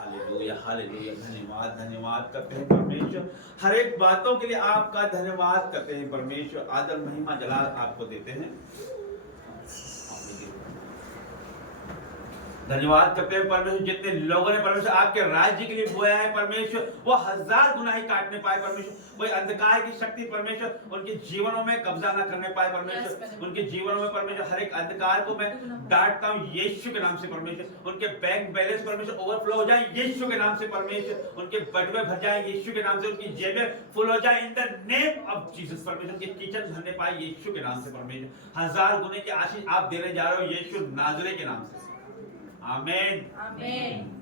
हालेलुया हालेलुया धन्यवाद धन्यवाद करते हैं परमेश्वर हर एक बातों के लिए आपका धन्यवाद करते हैं परमेश्वर आदर महिमा जलाल आपको देते हैं धन्यवाद करते हैं परमेश्वर जितने लोगों ने परमेश्वर आपके राज्य के लिए बोया है परमेश्वर वो 1000 गुना ही काटने पाए परमेश्वर कोई अंधकार की शक्ति परमेश्वर उनके जीवनों में कब्जा ना करने पाए परमेश्वर उनके जीवनों में परमेश्वर हर एक अंधकार को मैं डांटता हूँ यीशु के नाम से परमेश्वर उनके बैंक बैलेंस परमेश्वर ओवरफ्लो हो जाए यीशु के नाम से परमेश्वर उनके बटुए भर जाए यीशु के नाम से उनकी जेबें फुल हो जाए इन द नेम ऑफ जीसस परमेश्वर उनके किचन भरने पाए यीशु के नाम से परमेश्वर 1000 गुने की आशीष आप देने जा रहे हो यीशु नाजरे के नाम से आमीन आमीन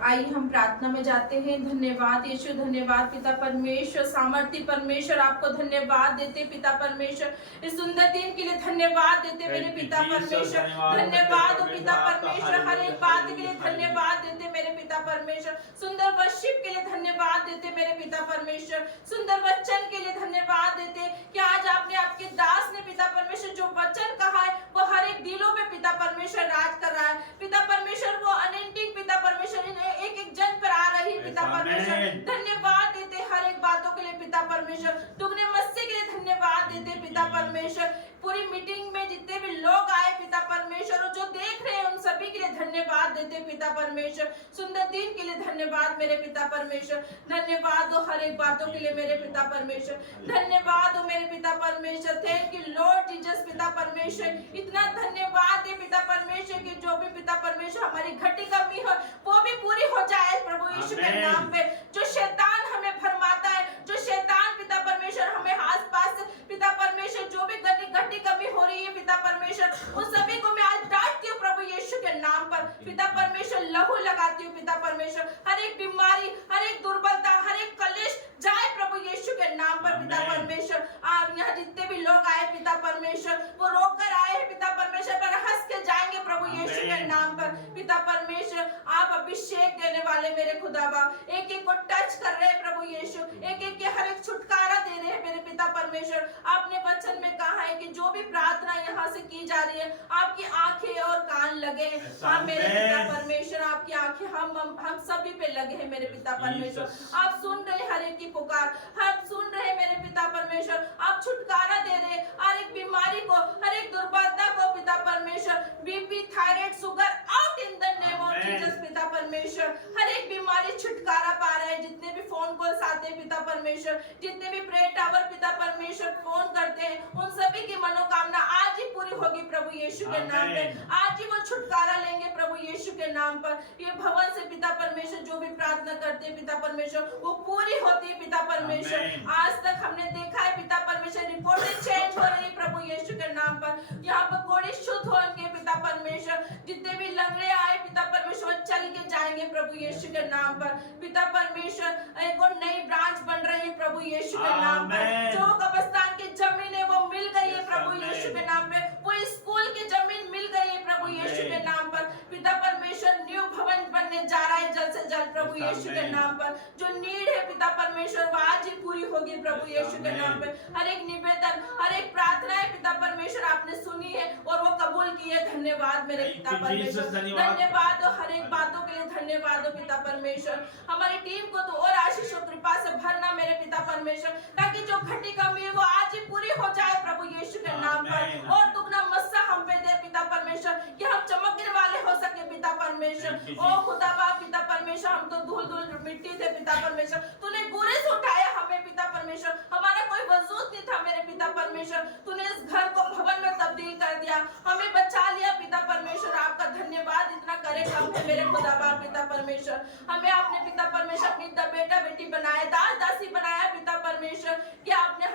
आइए हम प्रार्थना में जाते हैं धन्यवाद यीशु धन्यवाद पिता परमेश्वर सामर्थी परमेश्वर आपको धन्यवाद देते पिता परमेश्वर इस सुंदर दिन के लिए धन्यवाद देते मेरे पिता परमेश्वर धन्यवाद पिता परमेश्वर हर एक बात के लिए धन्यवाद देते मेरे पिता परमेश्वर सुंदर वर्शिप के लिए धन्यवाद देते मेरे पिता परमेश्वर सुंदर वचन के लिए धन्यवाद देते कि आज आपने आपके दास ने पिता परमेश्वर जो वचन कहा है वो हर एक दिलों में पिता परमेश्वर राज कर रहा है पिता परमेश्वर वो अनएंडिंग पिता परमेश्वर एक एक जन पर आ रही पिता परमेश्वर धन्यवाद देते हर एक बातों के लिए पिता परमेश्वर दुगने मस्से के लिए धन्यवाद देते पिता परमेश्वर पूरी मीटिंग में जितने भी लोग आए पिता परमेश्वर और जो देख रहे हैं उन सभी के लिए धन्यवाद देते पिता परमेश्वर सुंदर दिन के लिए धन्यवाद मेरे पिता परमेश्वर धन्यवाद हो हर एक बातों के लिए मेरे पिता परमेश्वर धन्यवाद हो मेरे पिता परमेश्वर थैंक यू लॉर्ड जीसस पिता परमेश्वर इतना धन्यवाद है पिता परमेश्वर की जो भी पिता परमेश्वर हमारी घटी कमी हो वो भी पूरी हो जाए प्रभु यीशु के नाम पे जो शैतान हमें भरमाता है जो शैतान पिता परमेश्वर हमें आसपास पिता परमेश्वर जो भी घटी कमी हो रही है पिता परमेश्वर उन सभी को मैं आज डांटती हूँ प्रभु यीशु के नाम पर पिता परमेश्वर लहू लगाती हूँ पिता परमेश्वर हर एक बीमारी हर एक दुर्बलता हर एक कलेश जाए प्रभु यीशु के नाम पर पिता परमेश्वर आप यहाँ जितने भी लोग आए पिता परमेश्वर वो रोक कर आए हैं पिता परमेश्वर पर हंस के जाएंगे प्रभु यीशु के नाम पर पिता परमेश्वर आप अभिषेक देने वाले मेरे खुदाबा एक एक को टच कर रहे हैं प्रभु यीशु एक एक के हर एक छुटकारा दे रहे हैं मेरे पिता परमेश्वर आपने वचन में कहा है कि जो भी प्रार्थना यहाँ से की जा रही है आपकी आंखें और कान लगे हैं हाँ मेरे पिता परमेश्वर आपकी आंखें हम सभी पे लगे हैं मेरे पिता परमेश्वर आप सुन रहे हर एक की पुकार हम सुन रहे मेरे पिता परमेश्वर आप छुटकारा दे रहे हर एक बीमारी को हर एक दुर्बलता को पिता परमेश्वर BP thyroid sugar out in the name of Jesus पिता परमेश्वर हर एक बीमारी छुटकारा पा रहे हैं जितने भी फोन कॉल्स आते हैं पिता परमेश्वर जितने भी प्रेयर टावर पिता परमेश्वर फोन करते हैं उन सभी की मनोकामना आज ही पूरी होगी प्रभु यीशु के नाम पे आज ही वो छुटकारा लेंगे प्रभु यीशु के नाम पर ये भवन से पिता परमेश्वर जो भी प्रार्थना करते हैं पिता परमेश्वर वो पूरी होती है पिता परमेश्वर आज तक हमने देखा है पिता परमेश्वर रिपोर्टें चेंज हो रही है प्रभु यीशु के नाम पर यहाँ पर कोड़ी शुद्ध होंगे पिता परमेश्वर जितने भी लंगड़े आए पिता परमेश्वर चल के जाएंगे प्रभु यीशु के नाम पर पिता परमेश्वर एक और नई ब्रांच बन रही है प्रभु यीशु के नाम पर जो कब्रिस्तान की जमीन है वो मिल गई है प्रभु यीशु के नाम पे वो स्कूल की जमीन मिल गई है प्रभु यीशु के नाम पर पिता परमेश्वर न्यू भवन बनने जा रहा है जल्द से जल्द प्रभु यीशु के नाम पर जो नीड है पिता परमेश्वर वो आज ही पूरी होगी प्रभु यीशु के नाम पे हर एक निवेदन हर एक प्रार्थना है पिता परमेश्वर आपने सुनी है और वो कबूल की है धन्यवाद मेरे पिता परमेश्वर धन्यवाद और हर एक बातों के लिए धन्यवाद हो पिता परमेश्वर हमारी टीम को तो और आशीष और कृपा से भरना मेरे पिता परमेश्वर ताकि जो घटी कमी है वो आज ही पूरी हो जाए प्रभु यीशु के नाम पर और दुगना मस्सा हम पे दे पिता परमेश्वर कि हम चमकने वाले हो सके पिता परमेश्वर ओ खुदा बाप पिता परमेश्वर हम तो धूल धूल मिट्टी थे पिता परमेश्वर तूने गोरे से उठाया हमें पिता परमेश्वर हमारा कोई वजूद नहीं था मेरे पिता परमेश्वर तूने इस घर को भवन में तब्दील कर दिया हमें बचा लिया पिता परमेश्वर आपका धन्यवाद इतना करे कम है मेरे खुदा बाप पिता परमेश्वर। हमें आपने पिता परमेश्वर अपनी बेटा बेटी बनाया, दास दासी बनाया पिता परमेश्वर, कि आपने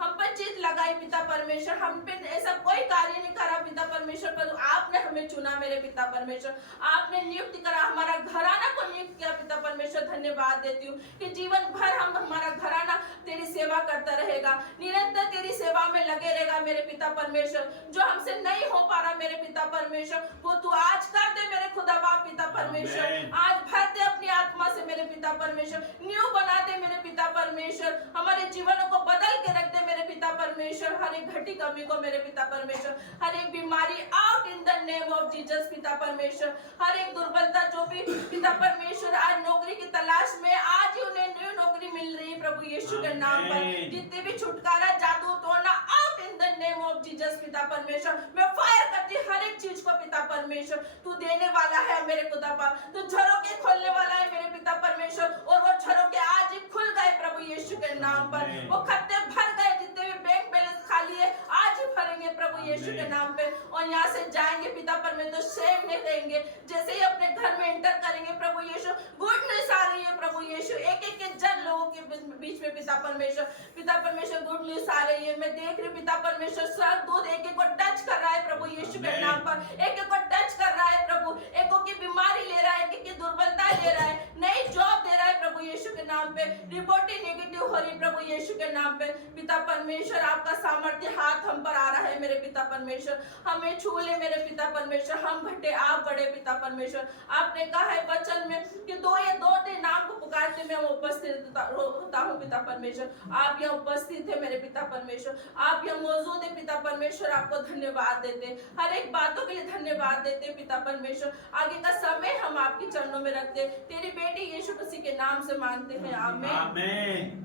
हम पर जीत लगाई पिता परमेश्वर। हम पे ऐसा कोई कार्य नहीं करा पिता परमेश्वर, पर आपने हमें चुना मेरे पिता परमेश्वर। आपने नियुक्त करा, हमारा घराना को नियुक्त किया पिता परमेश्वर। धन्यवाद देती हूँ कि जीवन भर हमारा घराना तेरी सेवा करता रहेगा, निरंतर तेरी सेवा में लगे रहेगा मेरे पिता परमेश्वर। जो हमसे नहीं हो पा रहा मेरे पिता परमेश्वर, वो तू आज कर दे मेरे खुदा बाप पिता परमेश्वर। आज भर दे अपनी आत्मा से मेरे पिता परमेश्वर, न्यू बना दे मेरे पिता परमेश्वर। हमारे जीवनों को बदल के रख दे मेरे पिता परमेश्वर। हर एक घटी कमी को मेरे पिता परमेश्वर, हर एक बीमारी out in the name of Jesus पिता परमेश्वर। हर एक दुर्बलता जो भी पिता परमेश्वर आज नौकरी की तलाश में, आज ही उन्हें न्यू नौकरी मिल रही है प्रभु यीशु के नाम पर। जितने भी छुटकारा, जादू तोड़ना out in the name of Jesus पिता परमेश्वर। मैं फायर करती हर एक चीज को पिता परमेश्वर। तू देने वाला है मेरे खुदा बाप, तू झरोके खोलने वाला है मेरे पिता परमेश्वर। और वो झरोके आज ही खुल गए प्रभु यीशु के नाम पर। वो खत्ते भर गए, जितने भी बैंक बैलेंस खाली है आज ही भरेंगे प्रभु यीशु के नाम पे। और यहाँ से जाएंगे पिता परमेश्वर तो सेव नहीं रहेंगे। जैसे ही अपने घर में एंटर करेंगे प्रभु यीशु, गुड न्यूज आ रही है प्रभु यीशु। एक एक के जन लोगों के बीच में पिता परमेश्वर गुड न्यूज आ रही है। मैं देख रही हूँ पिता परमेश्वर, स्वर्गदूत एक एक को टच कर रहा है प्रभु यीशु के नाम पर। एक एक को टच कर रहा है प्रभु, एक की बीमारी ले रहा है, एक की दुर्बलता ले रहा है, नई जॉब दे रहा है प्रभु यीशु के नाम पे। रिपोर्ट ही नेगेटिव हो रही प्रभु यीशु के नाम पे। पिता परमेश्वर आपका सामर्थ्य हाथ हम पर आ रहा है मेरे पिता परमेश्वर। हमें छू ले मेरे पिता परमेश्वर, हम घटे आप बड़े पिता परमेश्वर। आपने कहा है वचन में कि दो या दो के नाम को पुकारते मैं उपस्थित होता हूँ पिता परमेश्वर। आप यहाँ उपस्थित है मेरे पिता परमेश्वर, आप यहाँ मौजूद है पिता परमेश्वर। आपको धन्यवाद देते, हर एक बातों के लिए धन्यवाद देते पिता परमेश्वर। आगे का समय हम आपके चरणों में रखते, तेरी बेटी यीशु मसीह के नाम से मांगते हैं, आमीन आमीन।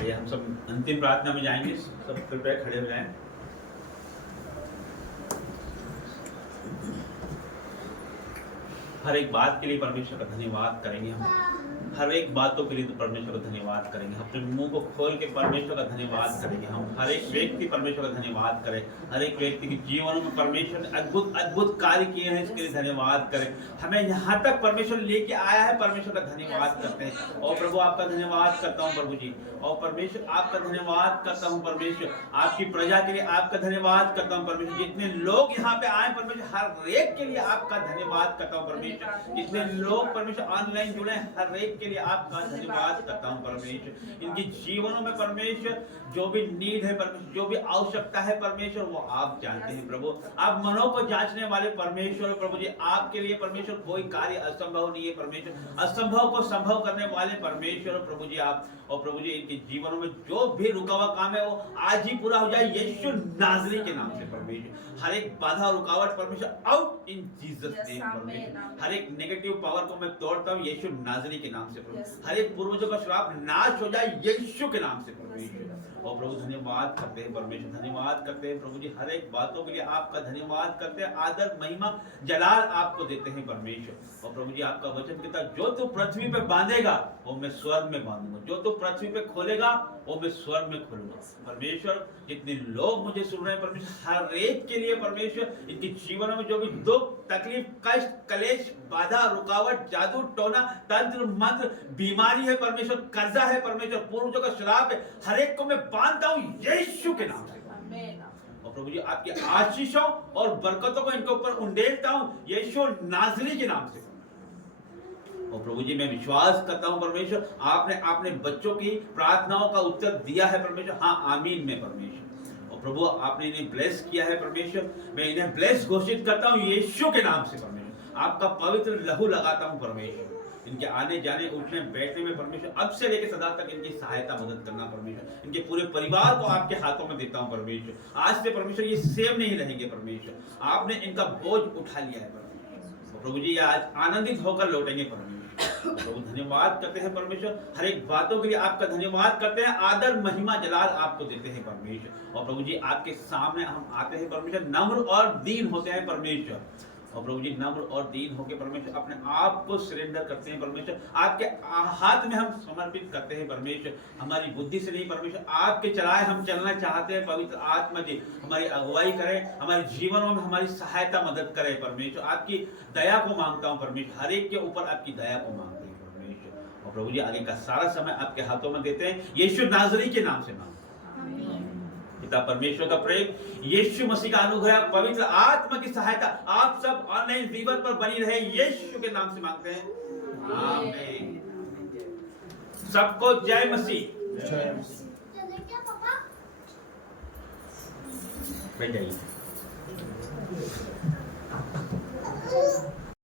ये हम सब अंतिम प्रार्थना में जाएंगे, सब कृपया खड़े हो जाएं। हर एक बात के लिए परमेश्वर का धन्यवाद करेंगे हम, हर एक बातों के लिए तो परमेश्वर का धन्यवाद करेंगे। अपने मुंह को खोल के परमेश्वर का धन्यवाद करेंगे हम। हर एक व्यक्ति परमेश्वर का धन्यवाद करे, हर एक व्यक्ति के जीवनों में परमेश्वर ने अद्भुत अद्भुत कार्य किए हैं, इसके लिए धन्यवाद करें। हमें यहाँ तक परमेश्वर लेके आया है, परमेश्वर का धन्यवाद करते हैं। और प्रभु आपका धन्यवाद करता हूँ प्रभु जी, और परमेश्वर आपका धन्यवाद करता हूँ परमेश्वर। आपकी प्रजा के लिए आपका धन्यवाद करता हूँ परमेश्वर। जितने लोग यहाँ पे आए परमेश्वर, हर एक के लिए आपका धन्यवाद करता हूँ परमेश्वर। जितने लोग परमेश्वर ऑनलाइन जुड़े हैं, हर एक के लिए आपका धन्यवाद करता हूँ परमेश्वर। इनके जीवनों में परमेश्वर जो भी नीड है परमेश्वर, जो भी आवश्यकता है परमेश्वर, वो आप जानते हैं प्रभु। आप मनों को जांचने वाले परमेश्वर प्रभु जी, आपके लिए परमेश्वर कोई कार्य असंभव नहीं है परमेश्वर। असंभव को संभव करने वाले परमेश्वर प्रभु जी आप। और प्रभु जी इनके जीवनों में जो भी रुका हुआ काम है वो आज ही पूरा हो जाए यीशु नाज़री के नाम से परमेश्वर। हर एक बाधा रुकावट परमेश्वर आउट इन जीसस नेम परमेश्वर। हर एक नेगेटिव पावर को मैं तोड़ता हूँ यीशु नाज़री के नाम से प्रभु। हर एक पूर्वजों का श्राप नाश हो जाए यीशु के नाम से परमेश्वर। और प्रभु धन्यवाद करते हैं परमेश्वर, धन्यवाद करते हैं प्रभु जी। हर एक बातों के लिए आपका धन्यवाद करते हैं, आदर महिमा जलाल आपको देते हैं परमेश्वर। और प्रभु जी आपका वचन कहता है जो तू पृथ्वी पे बांधेगा वो मैं स्वर्ग में बांधूंगा, जो तू पृथ्वी पे खोलेगा वो मैं स्वर्ग में खोलूंगा परमेश्वर। जितने लोग मुझे सुन रहे हैं परमेश्वर, हर एक के लिए परमेश्वर इनके जीवन में जो भी दुख तकलीफ कष्ट कलेश बाधा रुकावट जादू टोना तंत्र मंत्र बीमारी है परमेश्वर, कर्जा है परमेश्वर, पूर्वजों का श्राप है, हर एक को मैं बांधता हूँ यीशु के नाम से। और प्रभु जी आपके आशीषों और बरकतों को इनके ऊपर उंडेलता हूँ यीशु नाज़री के नाम से। और प्रभु जी मैं विश्वास करता हूँ परमेश्वर, आपने बच्चों की प्रार्थनाओं का उत्तर दिया है परमेश्वर। हाँ आमीन में परमेश्वर। और प्रभु आपने इन्हें ब्लेस किया है परमेश्वर, मैं इन्हें ब्लेस घोषित करता हूँ यीशु के नाम से परमेश्वर। आपका पवित्र लहू लगाता हूँ परमेश्वर। इनके आने जाने उठने बैठने में परमेश्वर अब से लेकर सदा तक इनकी सहायता मदद करना परमेश्वर। इनके पूरे परिवार को आपके हाथों में देता हूँ परमेश्वर। आज से परमेश्वर ये सेव नहीं रहेंगे परमेश्वर, आपने इनका बोझ उठा लिया है परमेश्वर। प्रभु जी आज आनंदित होकर लौटेंगे परमेश्वर। प्रभु धन्यवाद करते हैं परमेश्वर, हर एक बातों के लिए आपका धन्यवाद करते हैं, आदर महिमा जलाल आपको देते हैं परमेश्वर। और प्रभु जी आपके सामने हम आते हैं परमेश्वर, नम्र और दीन होते हैं परमेश्वर। और प्रभु जी नम्र और दीन होकर परमेश्वर अपने आप को सरेंडर करते हैं परमेश्वर, आपके हाथ में हम समर्पित करते हैं परमेश्वर। हमारी बुद्धि से नहीं परमेश्वर, आपके चलाए हम चलना चाहते हैं। पवित्र आत्मा जी हमारी अगुवाई करें, हमारे जीवनों में हमारी सहायता मदद करें परमेश्वर। आपकी दया को मांगता हूँ परमेश्वर, हर एक के ऊपर आपकी दया को मांगते हैं परमेश्वर। और प्रभु जी आगे का सारा समय आपके हाथों में देते हैं, यीशु नाज़री के नाम से मांगते हैं। पिता परमेश्वर का प्रेम, यीशु मसीह का अनुग्रह, पवित्र आत्मा की सहायता आप सब ऑनलाइन जीवन पर बनी रहे, यीशु के नाम से मांगते हैं, आमीन। सबको जय मसीह। क्या पापा? बैठ जाइए।